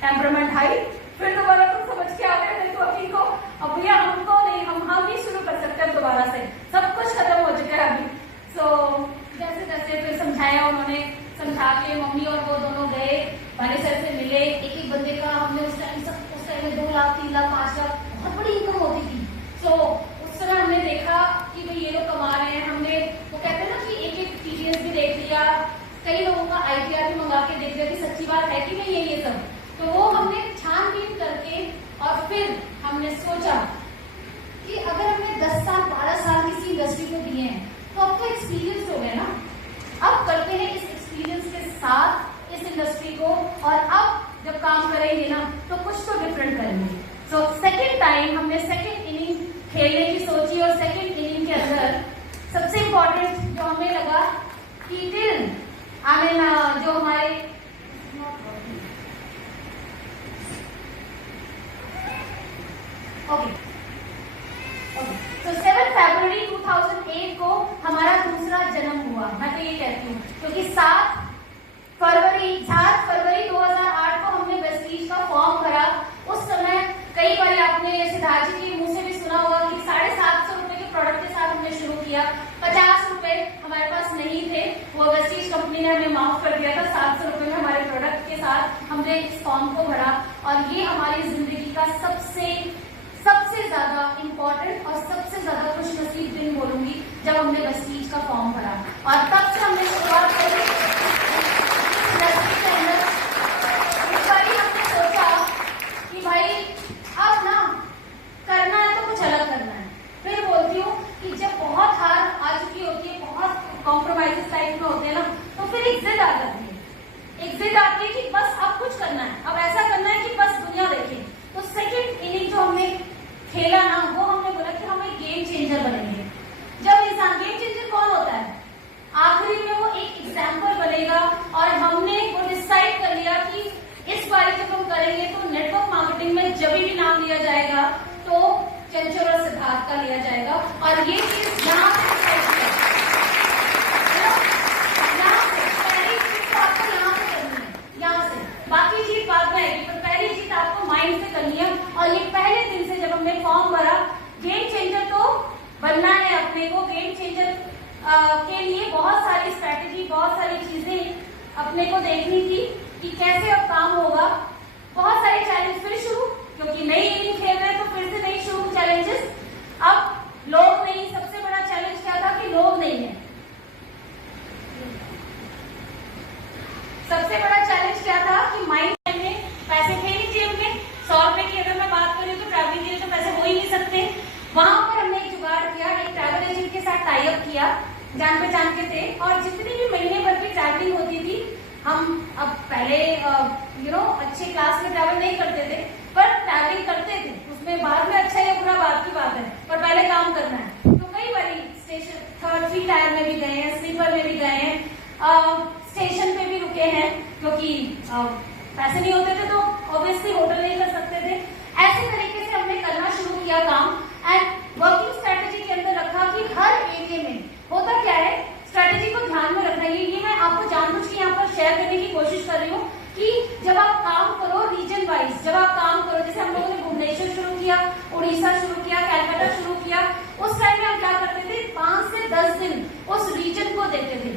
टेम्परामेंट हाई, फिर दोबारा तुम समझ के आ गए नेटवर्किंग को। अब भैया हमको नहीं, हम ही शुरू कर सकते हैं दोबारा से, सब कुछ खत्म हो चुका है अभी। सो जैसे तैसे फिर समझाया उन्होंने, समझा के मम्मी और वो दोनों गए, बाली सर से मिले। एक बंदे का हमने उस टाइम में 2 लाख 3 लाख 5 लाख बहुत बड़ी इनकम होती थी। सो उस समय हमने देखा कि भाई ये लोग कमा रहे हैं। हमने वो कहते हैं ना कि एक TDS भी देख लिया, कई लोगों का ITR भी मंगा के देख लिया कि सच्ची बात है कि नहीं है ये सब। तो वो हमने छानबीन करके और फिर हमने सोचा कि अगर हमने 10 साल 12 साल किसी इंडस्ट्री को दिए हैं तो अब तो एक्सपीरियंस हो गया ना, अब करते हैं इस एक्सपीरियंस के साथ इस इंडस्ट्री को, और अब जब काम करेंगे ना तो कुछ तो डिफरेंट करेंगे। सो सेकेंड टाइम हमने सेकेंड इनिंग खेलने की सोची, और सेकेंड इनिंग के अंदर सबसे इम्पोर्टेंट जो हमें लगा कि जो हमारे तो 7 फरवरी 2008 को हमारा दूसरा जन्म हुआ। मैं तो ये कहती हूँ क्योंकि 7 फरवरी 2008 को हमने प्रेस्टीज का फॉर्म भरा। उस समय कई बार आपने सिद्धार्थ जी के मुंह से भी सुना होगा कि 750 रुपए के प्रोडक्ट के साथ हमने शुरू किया, 50 रुपए हमारे पास नहीं थे, वो प्रेस्टीज कंपनी ने हमें माफ कर दिया था। 700 रुपए में हमारे प्रोडक्ट के साथ हमने इस फॉर्म को भरा, और ये हमारी जिंदगी का सबसे ज्यादा इम्पोर्टेंट और सबसे ज्यादा खुशनसीब दिन बोलूंगी जब हमने प्रेस्टीज का फॉर्म भरा। और तब से हमने शुरुआत करी इंडस्ट्री के अंदर। इस बार हमने सोचा कि भाई अब ना करना है तो कुछ अलग करना है। फिर बोलती हूँ कि जब बहुत हार आ चुकी होती है, बहुत कॉम्प्रोमाइजेस टाइप में होते हैं ना, तो फिर एक जिद आ जाती है, एक जिद आती है कि बस अब कुछ करना है, अब ऐसा करना है कि बस दुनिया देखे। तो सेकेंड इनिंग जो हमने खेला ना, वो हमने बोला कि हम एक गेम चेंजर बनेंगे। जब इंसान, गेम चेंजर कौन होता है, आखिरी में वो एक एग्जाम्पल बनेगा। और हमने वो डिसाइड कर लिया कि इस बार जब हम करेंगे तो नेटवर्क मार्केटिंग में जब भी नाम लिया जाएगा तो चंचल और सिद्धार्थ का लिया जाएगा। और ये चीज यहाँ से पहली चीज तो आपको यहाँ से करनी है, यहाँ से, बाकी चीज बाद में आएगी, पर पहली चीज आपको माइंड से करनी है। और ये पहले दिन से जब हमने फॉर्म भरा, गेम चेंजर तो बनना है अपने को। गेम चेंजर के लिए बहुत सारी स्ट्रैटेजी, बहुत सारी चीजें अपने को देखनी थी कि कैसे अब काम होगा। बहुत सारे चैलेंज जान पहचान के थे, और जितनी भी महीने भर की ट्रैवलिंग होती थी, हम अब पहले अच्छे क्लास में ट्रैवल नहीं करते थे, पर ट्रैवलिंग करते थे। उसमें बाद में अच्छा या बुरा बात की बात है, पर पहले काम करना है। तो कई बारी स्टेशन 3 टायर में भी गए हैं, स्लीपर में भी गए हैं, स्टेशन पे भी रुके हैं, क्योंकि पैसे नहीं होते थे तो ऑब्वियसली होटल नहीं कर सकते थे। ऐसे तरीके से हमने करना शुरू किया काम, एंड वर्किंग स्ट्रेटेजी के अंदर रखा कि हर एरिया में होता क्या है, स्ट्रेटेजी को ध्यान में रखना। ये मैं आपको जानबूझ के यहाँ पर शेयर करने की कोशिश कर रही हूँ कि जब आप काम करो रीजन वाइज, जब आप काम करो, जैसे हम लोगों ने भुवनेश्वर शुरू किया, उड़ीसा शुरू किया, कैलकाटा शुरू किया, उस टाइम में हम क्या करते थे, 5 से 10 दिन उस रीजन को देते थे।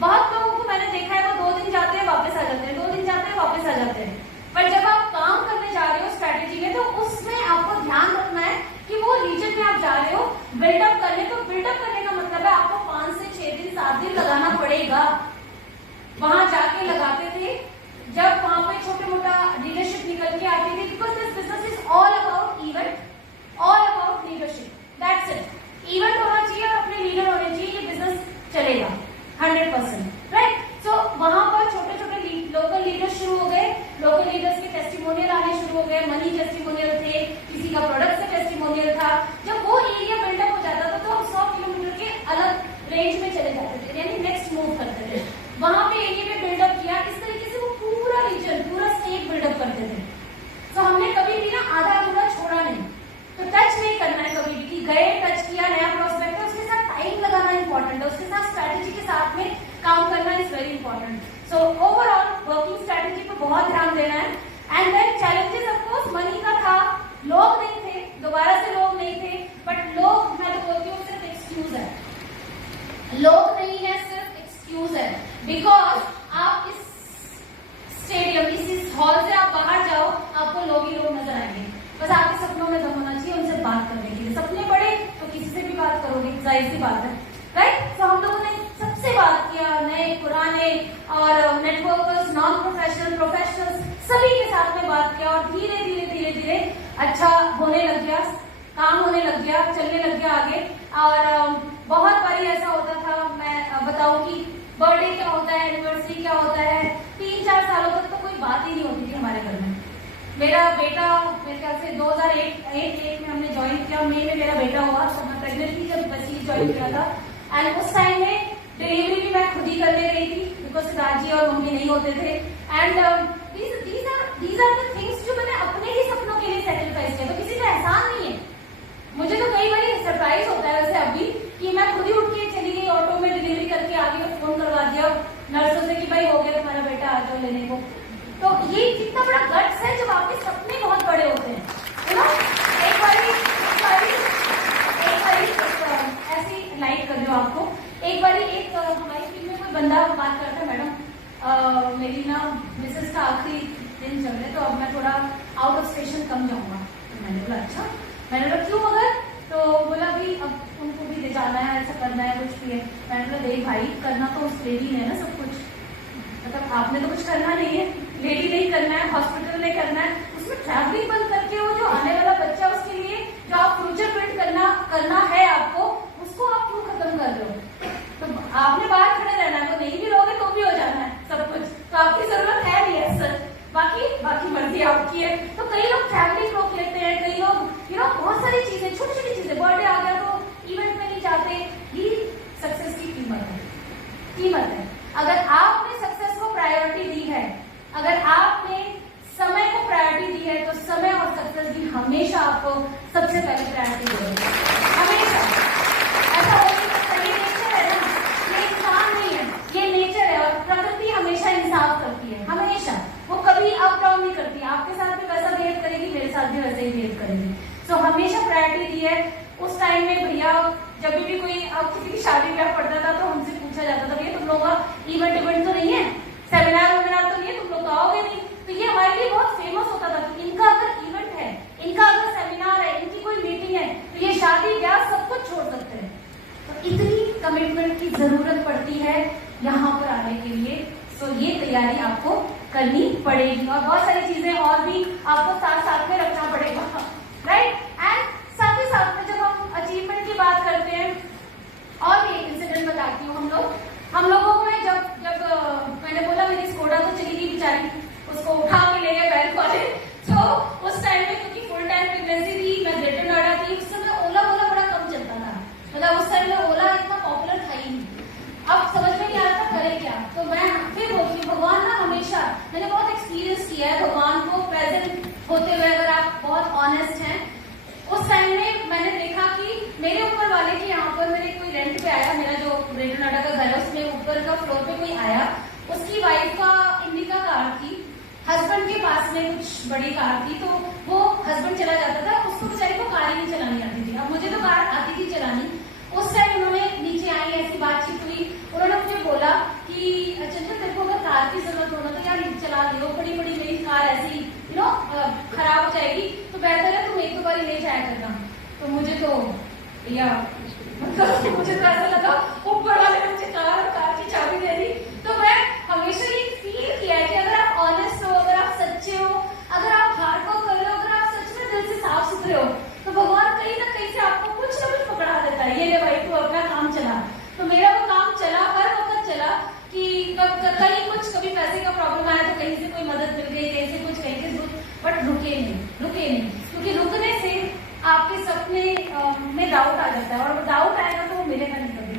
बहुत लोगों को मैंने देखा है वो 2 दिन जाते हैं वापस आ जाते हैं, 2 दिन जाते हैं वापस आ जाते हैं। पर जब आप काम करने जा रहे हो स्ट्रेटेजी में, तो उसमें आपको ध्यान रखना है कि वो रीजन में आप जा रहे हो बिल्डअप करने। तो बिल्डअप करने का मतलब है आपको 5 से 6 दिन 7 दिन लगाना पड़ेगा। वहां जाके लगाते थे, जब वहां पे छोटे मोटा लीडरशिप निकल के आती थी, because this business is all about event, all about leadership, that's it. Event होना चाहिए और अपने लीडर होने चाहिए, ये बिजनेस चलेगा 100%, राइट। सो वहां पर छोटे छोटे लोकल लीडर्स शुरू हो गए, लोकल लीडर्स के टेस्टिमोनियल आने शुरू हो गए, मनी टेस्टिमोनियल थे, किसी का प्रोडक्ट से टेस्टिमोनियल था। जब वो एरिया बिल्डअप हो जाता था तो हम 100 किलोमीटर के अलग रेंज में चले जाते थे, यानी नेक्स्ट मूव करते थे। वहां पे एरिया में बिल्डअप किया, इस तरीके से वो पूरा रीजन, पूरा स्टेट बिल्डअप करते थे। तो हमने कभी भी ना आधा अधूरा छोड़ा नहीं। तो टच नहीं करना है कभी भी कि गए, टच किया, नया प्रोस्पेक्ट है, उसके साथ टाइम लगाना इंपॉर्टेंट है, उसके साथ स्ट्रैटेजी के साथ में काम करना is very important. So overall working strategy पे बहुत ध्यान देना है। And then challenges of course money का था, लोग नहीं थे, दोबारा से लोग नहीं थे, बट लोग, मैं तो बोलती हूँ सिर्फ एक्सक्यूज है, लोग नहीं है, सिर्फ एक्सक्यूज है। बिकॉज आप इस स्टेडियम, इस हॉल से आप बाहर जाओ, आपको लोग ही लोग नजर आएंगे। बस आपके सपनों में दम होना चाहिए उनसे बात करने के लिए। सपने बड़े तो किसी से भी बात करोगे, जाहिर सी बात है, राइट। तो हम लोगों ने सबसे बात किया, नए पुराने और नेटवर्कर्स, नॉन प्रोफेशनल, प्रोफेशनल्स, सभी के साथ में बात किया, और धीरे धीरे धीरे धीरे अच्छा होने लग गया, काम होने लग गया, चलने लग गया आगे। और बहुत बारी ऐसा होता था, मैं बताऊं कि बर्थडे क्या होता है, एनिवर्सरी क्या होता है, 3-4 सालों तक तो कोई बात ही नहीं होती थी हमारे घर में। मेरा बेटा, मेरे ख्याल से 2001 में हमने ज्वाइन किया, मई में मेरा बेटा हुआ, तो मैं प्रेगनेंट थी जब बच्ची ज्वाइन किया था। एंड उस टाइम में डिलीवरी भी मैं खुद ही करने गई थी, बिकॉज दादी और मम्मी नहीं होते थे। And these are the things जो मैंने अपने ही सपनों के लिए सेक्रीफाइस किया, तो किसी का एहसान नहीं है। मुझे तो कई बार सरप्राइज होता है वैसे अभी, कि मैं खुद ही उठ के चली गई ऑटो में, डिलीवरी करके आगे फोन करवा दिया नर्सों से कि भाई हो गया तुम्हारा बेटा, आ जाओ लेने को। तो ये कितना बड़ा गट्स है जब आपके सपने बहुत बड़े होते हैं, यू नो। एक बारी ऐसी लाइट कर दो आपको। एक बारी एक हमारी टीम में कोई बंदा बात करता है, मैडम मेरी ना मिसेस का आखिरी दिन चल रहे, तो अब मैं थोड़ा आउट ऑफ स्टेशन कम जाऊंगा। तो मैंने बोला अच्छा, मैंने बोला क्यों अगर, तो बोला भी अब उनको भी ले जाना है, ऐसा करना है, कुछ भी है। मैंने बोला देख भाई, करना तो उस लेडी ने ना सब कुछ, मतलब आपने तो कुछ करना नहीं है, लेडी नहीं करना है, हॉस्पिटल नहीं करना है, उसमें ट्रैवलिंग बंद करके वो जो आने वाला बच्चा, उसके लिए जो आप फ्यूचर बिल्ड करना है आपको, उसको आप क्यों खत्म कर रहे हो। तो आपने बाहर खड़े रहना है, तो नहीं भी रहोगे तो भी हो जाना है सब कुछ, तो आपकी जरूरत है नहीं है सर, बाकी मर्जी आपकी है। तो कई लोग ट्रैवलिंग रोक लेते हैं, कई लोग बहुत सारी चीजें, छोटी छोटी चीजें, बर्थडे आ गया तो इवेंट में नहीं जाते। ये सक्सेस की कीमत है। अगर आपने सक्सेस को प्रायोरिटी दी है, अगर आपने समय को प्रायोरिटी दी है, तो समय और सक्सेस भी हमेशा आपको सबसे पहले प्रायोरिटी देगी, हमेशा। ऐसा हो नहीं सकता, ये नेचर है ना, ये इंसान नहीं है, ये नेचर है। और प्रकृति हमेशा इंसाफ करती है, हमेशा, वो कभी अप डाउन नहीं करती। आपके साथ भी वैसा बिहेव करेगी, मेरे साथ भी वैसे ही बिहेव करेगी। तो हमेशा प्रायोरिटी दी है। उस टाइम में भैया जब भी कोई अब किसी की शादी ब्याह पड़ता था तो हमसे पूछा जाता था, भैया तुम लोगों का इवेंट तो नहीं है, सेमिनार वेमिनार तो नहीं है, तुम लोग तो आओगे नहीं। तो ये हमारे लिए बहुत फेमस होता था कि इनका अगर इवेंट है, इनका अगर सेमिनार है, इनकी कोई मीटिंग है, तो ये शादी ब्याह सब कुछ छोड़ सकते हैं। तो इतनी कमिटमेंट की जरूरत पड़ती है यहाँ पर आने के लिए। तो ये तैयारी आपको करनी पड़ेगी, और बहुत सारी चीजें और भी आपको साथ में रखना पड़ेगा, राइट। एंड साथ ही साथ में जब हम अचीवमेंट की बात करते हैं, और भी एक इंसिडेंट बता आती हूँ हम लोगों में जब मैंने बोला मेरी स्कोडा तो चली गई बेचारी, उसको उठा के ले गए बैंक वाले। तो उस टाइम में क्योंकि फुल टाइम प्रेगनेंसी थी, मैं ग्रेटर नोएडा थी, उस समय ओला बड़ा कम चलता था, मतलब उस टाइम में ओला इतना पॉपुलर था ही नहीं। अब समझ में नहीं आ रहा था करे क्या, तो मैं फिर बोलती हूँ भगवान ना हमेशा, मैंने बहुत एक्सपीरियंस किया है भगवान को प्रेजेंट होते हुए, अगर आप बहुत ऑनेस्ट हैं। उस टाइम में मैंने देखा कि मेरे ऊपर वाले के यहाँ पर मेरे कोई रेंट पे आया, मेरा जो ग्रेटर नोएडा का घर है उसमें ऊपर का फ्लोर पे कोई आया, उसकी वाइफ का इंडिका कार थी, हस्बैंड के पास में कुछ बड़ी कार थी, तो वो हस्बैंड चला जाता था, उसको बेचारी को कार ही नहीं चलानी आती थी। अब मुझे तो कार आती थी चलानी। उस टाइम उन्होंने नीचे आई, ऐसी बातचीत हुई, उन्होंने मुझे बोला कि चंचल तेरे को अगर कार की जरूरत हो ना तो यार चला लो, बड़ी मेरी कार ऐसी खराब हो जाएगी, तो बेहतर है तुम एक दो बार ले जाया करना। तो मुझे तो मुझे तो ऐसा लगा ऊपर वाले ने मुझे कार की चाबी दे दी। तो मैं हमेशा ये फील किया है कि अगर आप ऑनेस्ट हो, अगर आप सच्चे हो, अगर आप हार्ड वर्क कर रहे हो, अगर आप सच में दिल से साफ सुथरे हो, तो भगवान कहीं ना कहीं से आपको कुछ ना कुछ पकड़ा देता है, ये ले भाई तू अपना काम चला। तो मेरा वो काम चला, हर वक्त चला कि कभी पैसे का प्रॉब्लम आया तो कहीं से कोई मदद मिल गई, कहीं से कुछ बट रुके नहीं, क्योंकि रुकने से आपके सपने में डाउट आ जाता है, और डाउट आएगा तो वो मिलेगा नहीं कभी।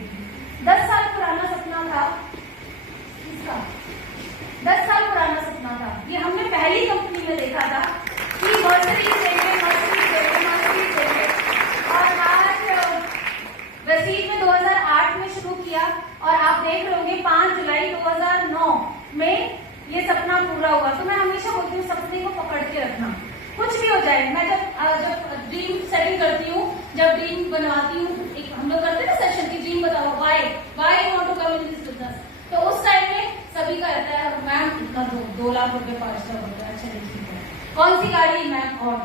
10 साल पुराना सपना था इसका, 10 साल पुराना सपना था, ये हमने पहली कंपनी में देखा था कि मर्सिडीज देंगे, और आज रसीद में 2008 में शुरू किया, और आप देख रहे होंगे 5 जुलाई 2009 में ये सपना पूरा हुआ। तो मैं हमेशा बोलती हूँ सपने को पकड़ के रखना, कुछ भी हो जाए। मैं जब ड्रीम सेटिंग करती हूँ, जब ड्रीम बनवाती हूँ, एक हम लोग करते हैं ना सेशन की ड्रीम बताओ, why you want to come in this business, तो उस टाइम में सभी का रहता है मैम इतना 2 लाख रुपए 5 लाख रुपए, अच्छा नहीं ठीक है, कौन सी गाड़ी मैम, और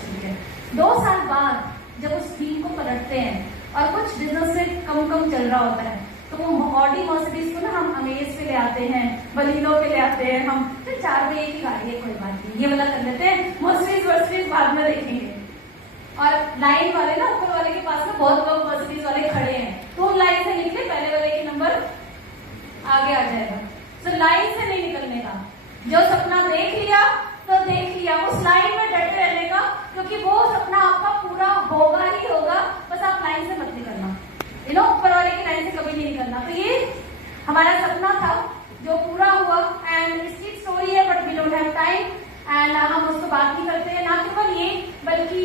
ठीक है। 2 साल बाद जब उस ड्रीम को पलटते हैं और कुछ बिजनेस से कम चल रहा होता है, तो वो ऑडी मर्सिडीज को ना हम अमेज पे ले आते हैं, बलिनो पे ले आते हैं, हम तो 4 में एक ही गाड़ी है, कोई बात नहीं, ये वाला कर लेते हैं, मर्सिडीज बाद में देखेंगे। और लाइन वाले ना ऊपर वाले के पास में बहुत लोग मर्सिडीज वाले खड़े हैं, तो लाइन से निकले, पहले वाले के नंबर आगे आ जाएगा। तो लाइन से नहीं निकलने का, जो सपना देख लिया तो देख लिया, उस लाइन में डटे रहने का, क्योंकि वो सपना आपका पूरा होगा ही होगा, बस आप लाइन से मत निकलना, ऊपर वाले की लाइन से कभी नहीं निकलना। तो ये हमारा सपना था जो पूरा हुआ, एंड इसकी स्टोरी है, but we don't have time, and हम उसको बात नहीं करते हैं। ना केवल ये, बल्कि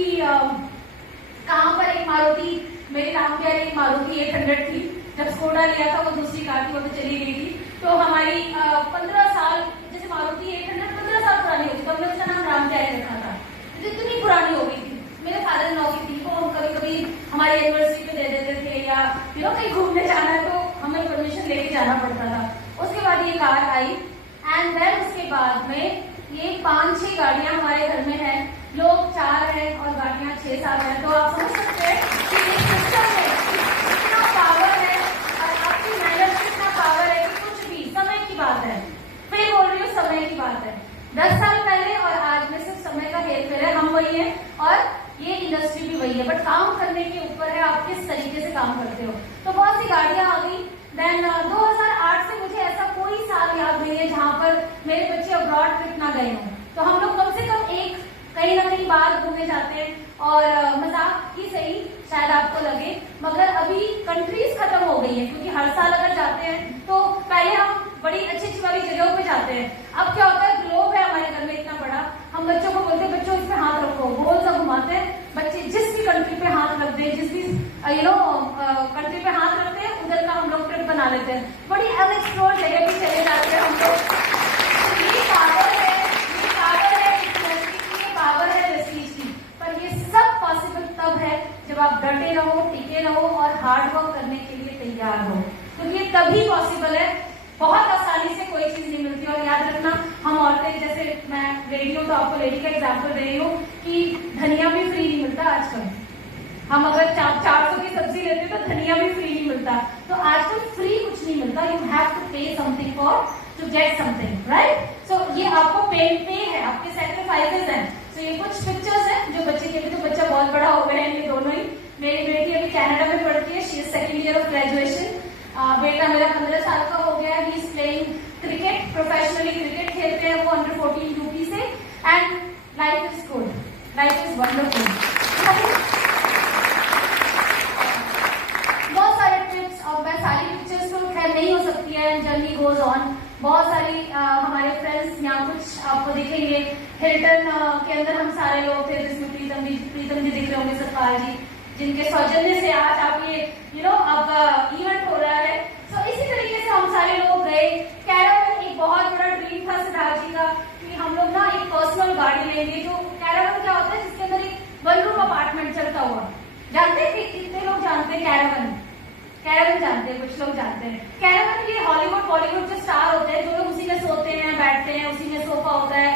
कहाँ पर एक मारुति, मेरे नाम पे एक मारुति 800 थी, जब स्कोडा लिया था वो दूसरी कार थी, वो तो चली गई थी। तो हमारी 15 साल, जैसे मारुति 800 15 साल पुरानी होती, तो हमने उसका नाम राम प्यारे रखा था, इतनी पुरानी हो गई थी। मेरे फादर इन लॉ की थी, वो हम कभी हमारी एनिवर्सरी पे दे देते थे, या कहीं घूमने जाना है तो हमें परमिशन लेके जाना पड़ता था। उसके बाद ये कार आई, एंड देन उसके बाद में ये 5-6 गाड़ियां हमारे घर में है, लोग 4 हैं और गाड़ियां 6-7 हैं। तो आप समझ सकते हैं कि ये सिस्टम में कितना पावर है, और आपकी मेहनत में कितना पावर है कि कुछ भी, समय की बात है, फिर बोल रही हूँ समय की बात है। 10 साल पहले और आज में सिर्फ समय का हेर फेर है, हम वही है और ये इंडस्ट्री भी वही है, बट काम करने के ऊपर है आप किस तरीके से काम करते हो। तो बहुत सी गाड़ियां आ गई। देन 2008 से मुझे ऐसा कोई साल याद नहीं है जहां पर मेरे बच्चे अब्रॉड ट्रिप ना गए हों। तो हम लोग कम से कम एक कहीं ना कहीं बाहर घूमने जाते हैं, और मजाक ही सही शायद आपको लगे, मगर अभी कंट्रीज खत्म हो गई है, क्योंकि हर साल अगर जाते हैं तो पहले हम बड़ी अच्छी वाली जगहों पे जाते हैं। अब क्या होता है, ग्लोब है हमारे घर में इतना बड़ा, हम बच्चों को बोलते हैं बच्चों इसमें हाथ रखो, गोल सा घुमाते हैं, बच्चे जिस भी कंट्री पे हाथ रखते हैं, जिस भी कंट्री पे हाथ रखते हैं, उधर का हम लोग ट्रिप बना लेते हैं, बड़ी अनएक्सप्लोर्ड जगह भी चले जाते हैं हम लोग। ये पावर है, पावर है प्रेस्टीज की, पर ये सब पॉसिबल तब है जब आप डटे रहो, टिके रहो और हार्ड वर्क करने के लिए तैयार हो, क्योंकि ये तभी पॉसिबल है। बहुत आसानी से कोई चीज नहीं मिलती। और याद रखना, हम औरतें, जैसे मैं लेडी हूँ तो आपको लेडी का एग्जाम्पल दे रही हूँ कि धनिया भी फ्री नहीं मिलता आजकल। हम अगर 400 की सब्जी लेते तो धनिया भी फ्री नहीं मिलता। तो आजकल फ्री कुछ नहीं मिलता, you have to pay something for to get something, right. So ये आपको पे है, आपके सैक्रिफाइसेस हैं। तो ये कुछ पिक्चर्स हैं जो बच्चे के लिए, तो बच्चा बहुत बड़ा हो गया है ये दोनों ही, मेरी बेटी अभी कनाडा में पढ़ती है, she is second year of graduation. बेटा मेरा 15 साल का हो गया, he is playing cricket, professionally cricket खेलते हैं वो अंडर 14 यूपी से, and life is good, life is wonderful. बहुत सारे ट्रिप्स, और मैं सारी पिक्चर्स तो खैर नहीं हो सकती है, जर्नी गोज ऑन। बहुत सारी हमारे फ्रेंड्स यहाँ कुछ आपको दिखेंगे, हिल्टन के अंदर हम सारे लोग थे, जिसमें प्रीतम जी दिख रहे होंगे, सरकार जी, जिनके सौजन्य से आज आप ये आपका इवेंट हो रहा है। तो इसी तरीके से हम सारे लोग गए। कैरावन एक बहुत बड़ा ड्रीम था सिद्धार्थ जी का कि हम लोग ना एक पर्सनल गाड़ी लेंगे। जो कैरावन क्या होता है, जिसके अंदर एक 1 रूम अपार्टमेंट चलता हुआ, जानते हैं कितने लोग जानते हैं कैरावन? कैरावन जानते हैं, कुछ लोग जानते हैं। कैरावन ये हॉलीवुड बॉलीवुड जो स्टार होते हैं, जो लोग उसी में सोते हैं, बैठते हैं, उसी में सोफा होता है,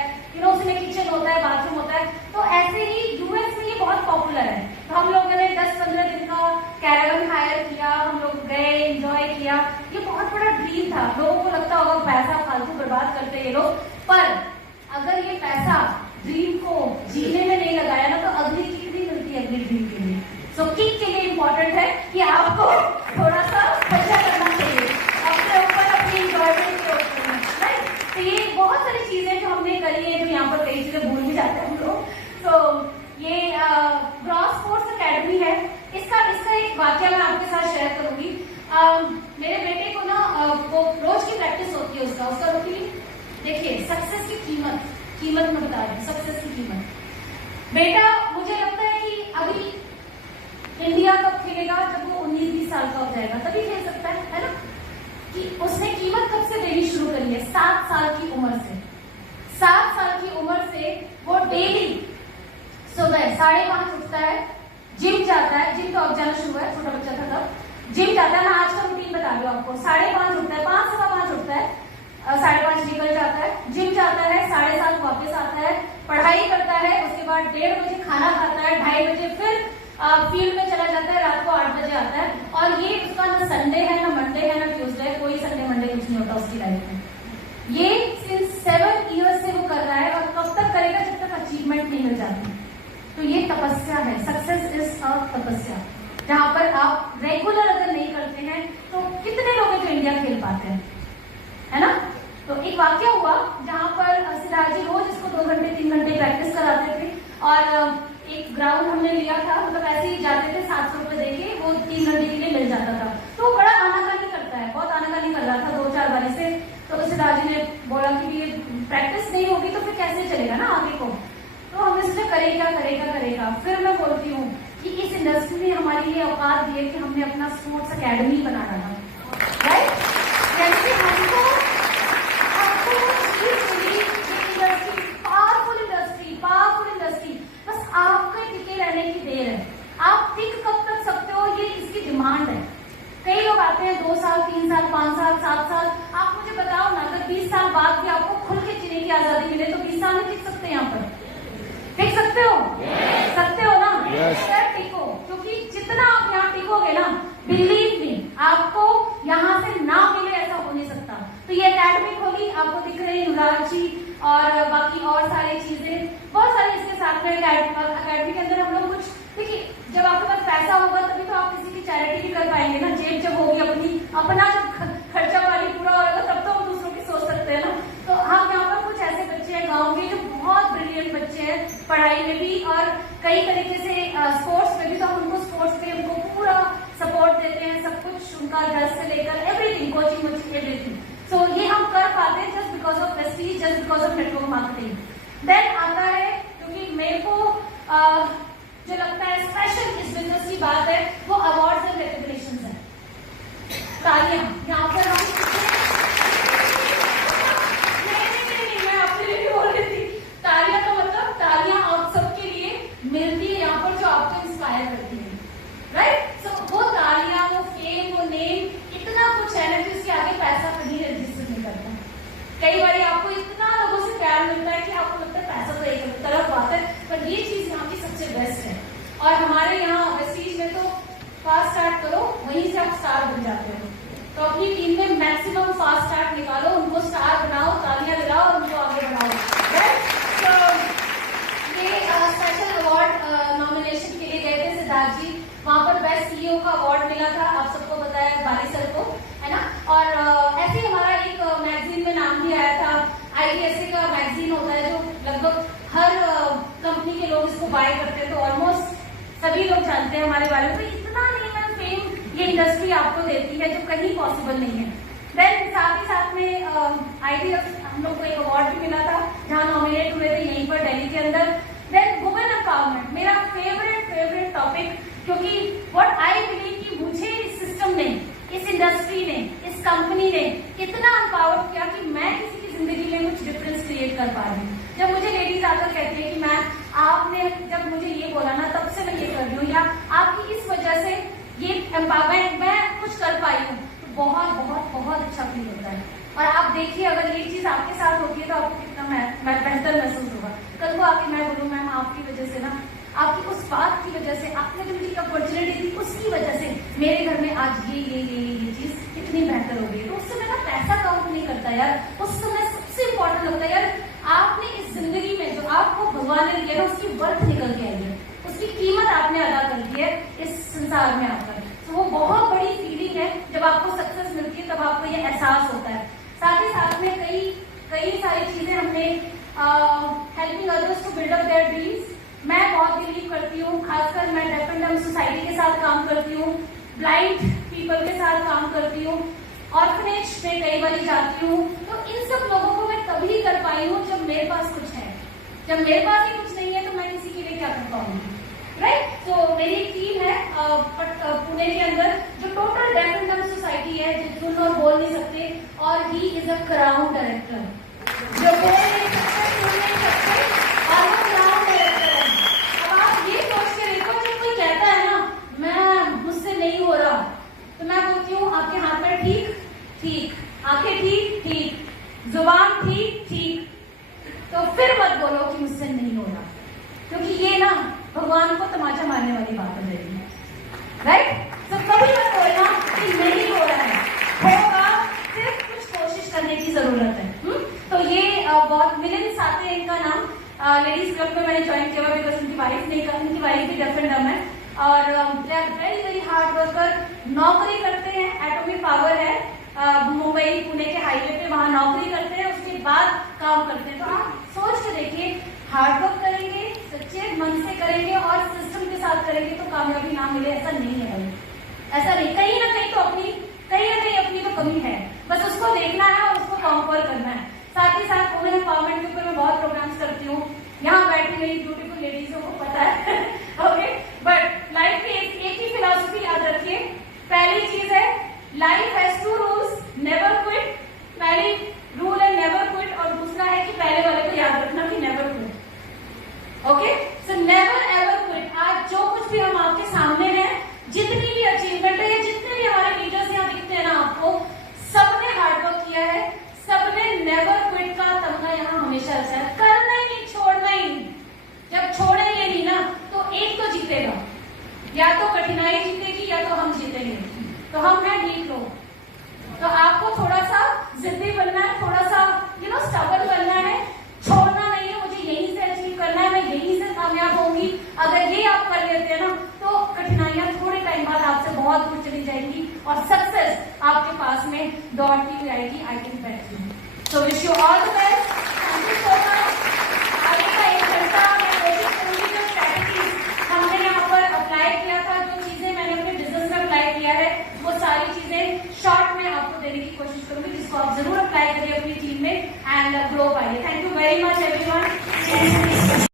उसी में किचन होता है, बाथरूम होता है। तो ऐसे ही यूएस में ये बहुत पॉपुलर है। तो हम लोगों ने 10-15 दिन का कैरावन हायर किया, हम लोग गए, एंजॉय किया। ये बहुत बड़ा ड्रीम था। लोगों को लगता होगा पैसा फालतू बर्बाद करते हैं ये लोग, पर अगर ये पैसा ड्रीम को जीने में नहीं लगाया ना, तो अगली किक नहीं मिलती है अगली ड्रीम के लिए। सो किक के लिए इम्पोर्टेंट है कि आपको थोड़ा सा खर्चा करना चाहिए अपने ऊपर, अपनी एंजॉयमेंट के ऊपर, राइट? तो ये बहुत सारी चीजें जो हमने करी है, जो यहाँ पर कई चीजें भूल भी जाते हैं हम लोग। तो ये ग्रॉस स्पोर्ट्स अकेडमी है। इसका एक वाक्य मैं आपके साथ शेयर करूंगी। मेरे बेटे को ना वो रोज की प्रैक्टिस होती है उसका रूटीन। देखिए, सक्सेस की कीमत में बता रही हूँ, सक्सेस की कीमत। बेटा मुझे लगता है कि अभी इंडिया कब खेलेगा, जब वो 19-20 साल का हो जाएगा तभी खेल सकता है ना? कि उसने कीमत कब से देनी शुरू करी है? 7 साल की उम्र से। 7 साल की उम्र से वो डेली सुबह 5:30 उठता है, जिम जाता है। जिम तो अब जाना शुरू है, छोटा बच्चा था तब जिम जाता है। मैं आज का रूटीन बता रही हूँ आपको। 5:30 उठता है, 5:15 उठता है, 5:30 निकल जाता है, जिम जाता है, 7:30 वापस आता है, पढ़ाई करता है, उसके बाद 1:30 बजे खाना खाता है, 2:30 बजे फिर फील्ड में चला जाता है, रात को 8 बजे आता है। और ये उसका ना संडे है, ना मंडे है, ना ट्यूसडे, कोई संडे मंडे कुछ नहीं होता उसकी लाइफ में। ये सिंस 7 ईयर्स से वो कर रहा है, और कब तक करेगा? जब तक अचीवमेंट नहीं मिल जाती। तो ये तपस्या है। सक्सेस इज अ तपस्या, जहां पर आप रेगुलर अगर नहीं करते हैं तो कितने लोग हैं जो इंडिया खेल पाते हैं, है ना? तो एक वाक्य हुआ जहां पर सिद्धार्थ जी रोज इसको 2 घंटे 3 घंटे प्रैक्टिस कराते थे, और एक ग्राउंड हमने लिया था, मतलब ऐसे ही जाते थे, 700 रुपए देके वो 3 घंटे के लिए मिल जाता था। तो बड़ा आनाकानी करता है, बहुत आनाकानी कर रहा था 2-4 बारी से। तो सिद्धार्थ जी ने बोला कि ये प्रैक्टिस नहीं होगी तो फिर कैसे चलेगा ना आगे को। तो हम इसलिए करेगा। फिर मैं बोलती हूँ कि इस इंडस्ट्री ने हमारे लिए औकात दी है कि हमने अपना स्पोर्ट्स अकेडमी बना डाला, राइट? जैसे हमको पावरफुल इंडस्ट्री, बस आपके टिके रहने की देर है। आप टिक कब तक सकते हो, ये इसकी डिमांड है। कई लोग आते हैं 2 साल, 3 साल, 5 साल, 7 साल। आप मुझे बताओ ना, अगर 20 साल बाद भी आपको खुल के जीने की आजादी मिले तो 20 साल में टिक सकते हैं? यहाँ पर टिक सकते हो? सकते हो ना? टिको, क्योंकि जितना आप यहाँ टिकोगे ना, बिलीव मी, आपको यहाँ से ना मिले ऐसा हो नहीं सकता। तो ये अकेडमी खोली, आपको दिख रहे हैं युवराज जी और बाकी और सारी चीजें, बहुत सारी इसके साथ में अकेडमी के अंदर हम लोग कुछ, देखिए जब आपके पास पैसा होगा तभी तो आप किसी की चैरिटी भी कर पाएंगे ना। जेब जब होगी अपना जब खर्चा पानी पूरा होगा तब तो हम दूसरों की सोच सकते हैं ना। तो हम यहाँ पर कुछ ऐसे बच्चे हैं गाँव के जो बहुत ब्रिलियंट बच्चे हैं, पढ़ाई में भी और कई तरीके से स्पोर्ट्स में भी। तो हम उनको स्पोर्ट्स में उनको पूरा सपोर्ट देते हैं, सब कुछ उनका ड्रेस से लेकर एवरीथिंग, कोचिंग एवरीथिंग। सो ये हम कर पाते हैं just because of prestige, just because of network marketing. Then आता है, क्योंकि मेरे को जो लगता है स्पेशल इस बिजनेस की बात है, वो अवार्ड्स एंड रिकॉग्निशन है। तालियां यहाँ पर हम मैं अपने लिए भी बोल रही थी, तालियां का मतलब तालियां आप सबके लिए मिलती है यहाँ पर, जो आपको इंस्पायर करती है, राइट? सो वो तालियां, वो फेम, वो नेम, इतना कुछ है ना कि उसके आगे पैसा कहीं रजिस्टर नहीं करता। कई बार आपको इतना लोगों से प्यार मिलता है कि आपको लगता है पैसा तो एक तरफ बात है, पर ये चीज यहाँ की सबसे बेस्ट है। और हमारे यहाँ वेस्टीज में तो फास्ट स्टार्ट करो, वहीं से आप स्टार बन जाते हो। तो अपनी टीम में मैक्सिमम फास्ट स्टार्ट निकालो, उनको स्टार बनाओ, तालियां दिलाओ और उनको आगे बढ़ाओ, राइट? तो ये स्पेशल अवार्ड नॉमिनेशन के लिए गए थे सिद्धार्थ जी, वहां IDSA का मैगजीन होता है जो लगभग हर कंपनी के लोग इसको बाय करते हैं, तो ऑलमोस्ट सभी लोग जानते हैं हमारे बारे में। तो इतना नहीं फेम ये इंडस्ट्री आपको देती है जो कहीं पॉसिबल नहीं है। देन साथ में IDF हम लोग को एक अवार्ड भी मिला था जहाँ नॉमिनेट हुए थे यहीं पर दिल्ली के अंदर। देन वुमेन एम्पावरमेंट मेरा फेवरेट टॉपिक, क्योंकि व्हाट आई बिलीव कि मुझे इस सिस्टम ने, इस इंडस्ट्री ने, इस कंपनी ने इतना एम्पावर किया कि मैं किसी की जिंदगी में कुछ डिफरेंस क्रिएट कर पा रही हूँ। जब मुझे लेडीज आकर कहती है कि मैम आपने जब मुझे ये बोला ना तब से मैं ये कर रही हूँ, या आपकी इस वजह से ये एम्पावरमेंट मैं कुछ कर पाई हूँ, तो बहुत अच्छा फील होता है। और आप देखिए अगर ये चीज आपके साथ होती है तो आपको कितना बेहतर महसूस होगा। कल को आके मैं बोलूँ मैम आपकी वजह से ना, आपकी उस बात की वजह से, आपने जो मुझे अपॉर्चुनिटी दी उसकी वजह से मेरे घर में आज ये चीज कितनी बेहतर हो गई। तो उससे मेरा पैसा काउंट नहीं करता यार, उस समय सबसे इम्पोर्टेंट लगता है यार आपने इस जिंदगी में जो आपको भगवान ने दिया है उसकी वर्थ निकल के आई है, उसकी कीमत आपने अदा कर दी है इस संसार में आकर। तो वो बहुत बड़ी फीलिंग है जब आपको सक्सेस मिलती है, तब आपको ये एहसास होता है। साथ ही साथ में कई सारी चीजें हमने helping others to build up their dreams, मैं बहुत बिलीव करती हूँ। खासकर मैं डेफ एंड डम्ब सोसाइटी के साथ काम करती हूँ, ब्लाइंड पीपल के साथ काम करती हूँ, ऑर्फनेज में कई बार जाती हूँ। तो इन सब लोगों को मैं तभी कर पाई हूँ जब मेरे पास कुछ है। जब मेरे पास ही कुछ नहीं है तो मैं किसी के लिए क्या कर पाऊंगी, राइट। तो मेरी टीम है पुणे के अंदर जो total deaf and dumb society है, जो सुन और बोल नहीं सकते, और he is a crown director, जो बोल नहीं सकते, सुन नहीं सकते, और वो क्राउन डायरेक्टर है। अब आप ये सोच के देखो जब कोई कहता है ना मैं मुझसे नहीं हो रहा, तो मैं बोलती हूँ आपके हाथ में ठीक, आंखें ठीक, जुबान ठीक, तो फिर मत बोलो कि मुझसे नहीं हो रहा, क्योंकि ये ना भगवान को तमाचा मारने वाली बात हो जाएगी, राइट। तो कभी मत बोलना कि नहीं हो रहा है, होगा, सिर्फ कुछ कोशिश करने की जरूरत है। तो ये बहुत मिलन साथे इनका नाम, लेडीज क्लब में मैंने ज्वाइन किया बिकॉज उनकी वाइफ भी डेफ एंड डम्ब है, और वेरी हार्ड वर्कर, नौकरी करते हैं, एटॉमिक पावर है मुंबई पुणे के हाईवे पे, वहां नौकरी करते हैं, उसके बाद काम करते हैं। तो आप सोच के देखिए, हार्डवर्क करेंगे, सच्चे मन से करेंगे और सिस्टम के साथ करेंगे तो कामयाबी ना मिले ऐसा नहीं है भाई, ऐसा नहीं। कहीं ना कहीं अपनी तो कमी है, बस उसको देखना है और उसको कॉन्कर करना है। साथ ही साथ वुमेन एम्पावरमेंट के ऊपर मैं बहुत प्रोग्राम्स करती हूँ, यहाँ बैठी मेरी ब्यूटीफुल लेडीजों को पता है ओके। बट लाइफ की एक ही फिलॉसफी याद रखिए, पहली चीज है life has two rules, never quit, पहली रूल है नेवर क्विट, और दूसरा है कि पहले वाले को याद रखना कि never quit, okay. So never ever quit. आज जो कुछ भी हम आपके सामने हैं, जितनी भी अचीवमेंट है, जितने भी हमारे लीडर्स यहाँ दिखते हैं ना आपको, सबने हार्डवर्क किया है, सबने नेवर क्विट का तमगा यहाँ हमेशा रखा है, करना ही नहीं, छोड़ना ही नहीं। जब छोड़ेंगे नहीं ना तो एक तो जीतेगा, या तो कठिनाई जीतेगी या तो हम जीतेंगे। तो हम हैं ढीठ लोग, तो आपको थोड़ा सा जिद्दी बनना है, थोड़ा सा स्टबर्न बनना है, छोड़ना नहीं है, मुझे यहीं से अचीव करना है, मैं यहीं से कामयाब होंगी। अगर ये आप कर लेते हैं ना तो कठिनाइयां थोड़े टाइम बाद आपसे बहुत दूर चली जाएंगी और सक्सेस आपके पास में दौड़ती हुई आएगी। I can bet you. So wish you all the best, thank you so much. आगे का 1 घंटा मैं कोशिश करूंगी जो स्ट्रैटेजी हमने यहाँ पर अप्लाई किया था, जो चीजें मैंने अपने बिजनेस में अप्लाई किया है, वो सारी चीजें शॉर्ट में आपको देने की कोशिश करूंगी, जिसको आप जरूर अप्लाई करिए अपनी टीम में एंड ग्रो पाइए। Thank you very much everyone.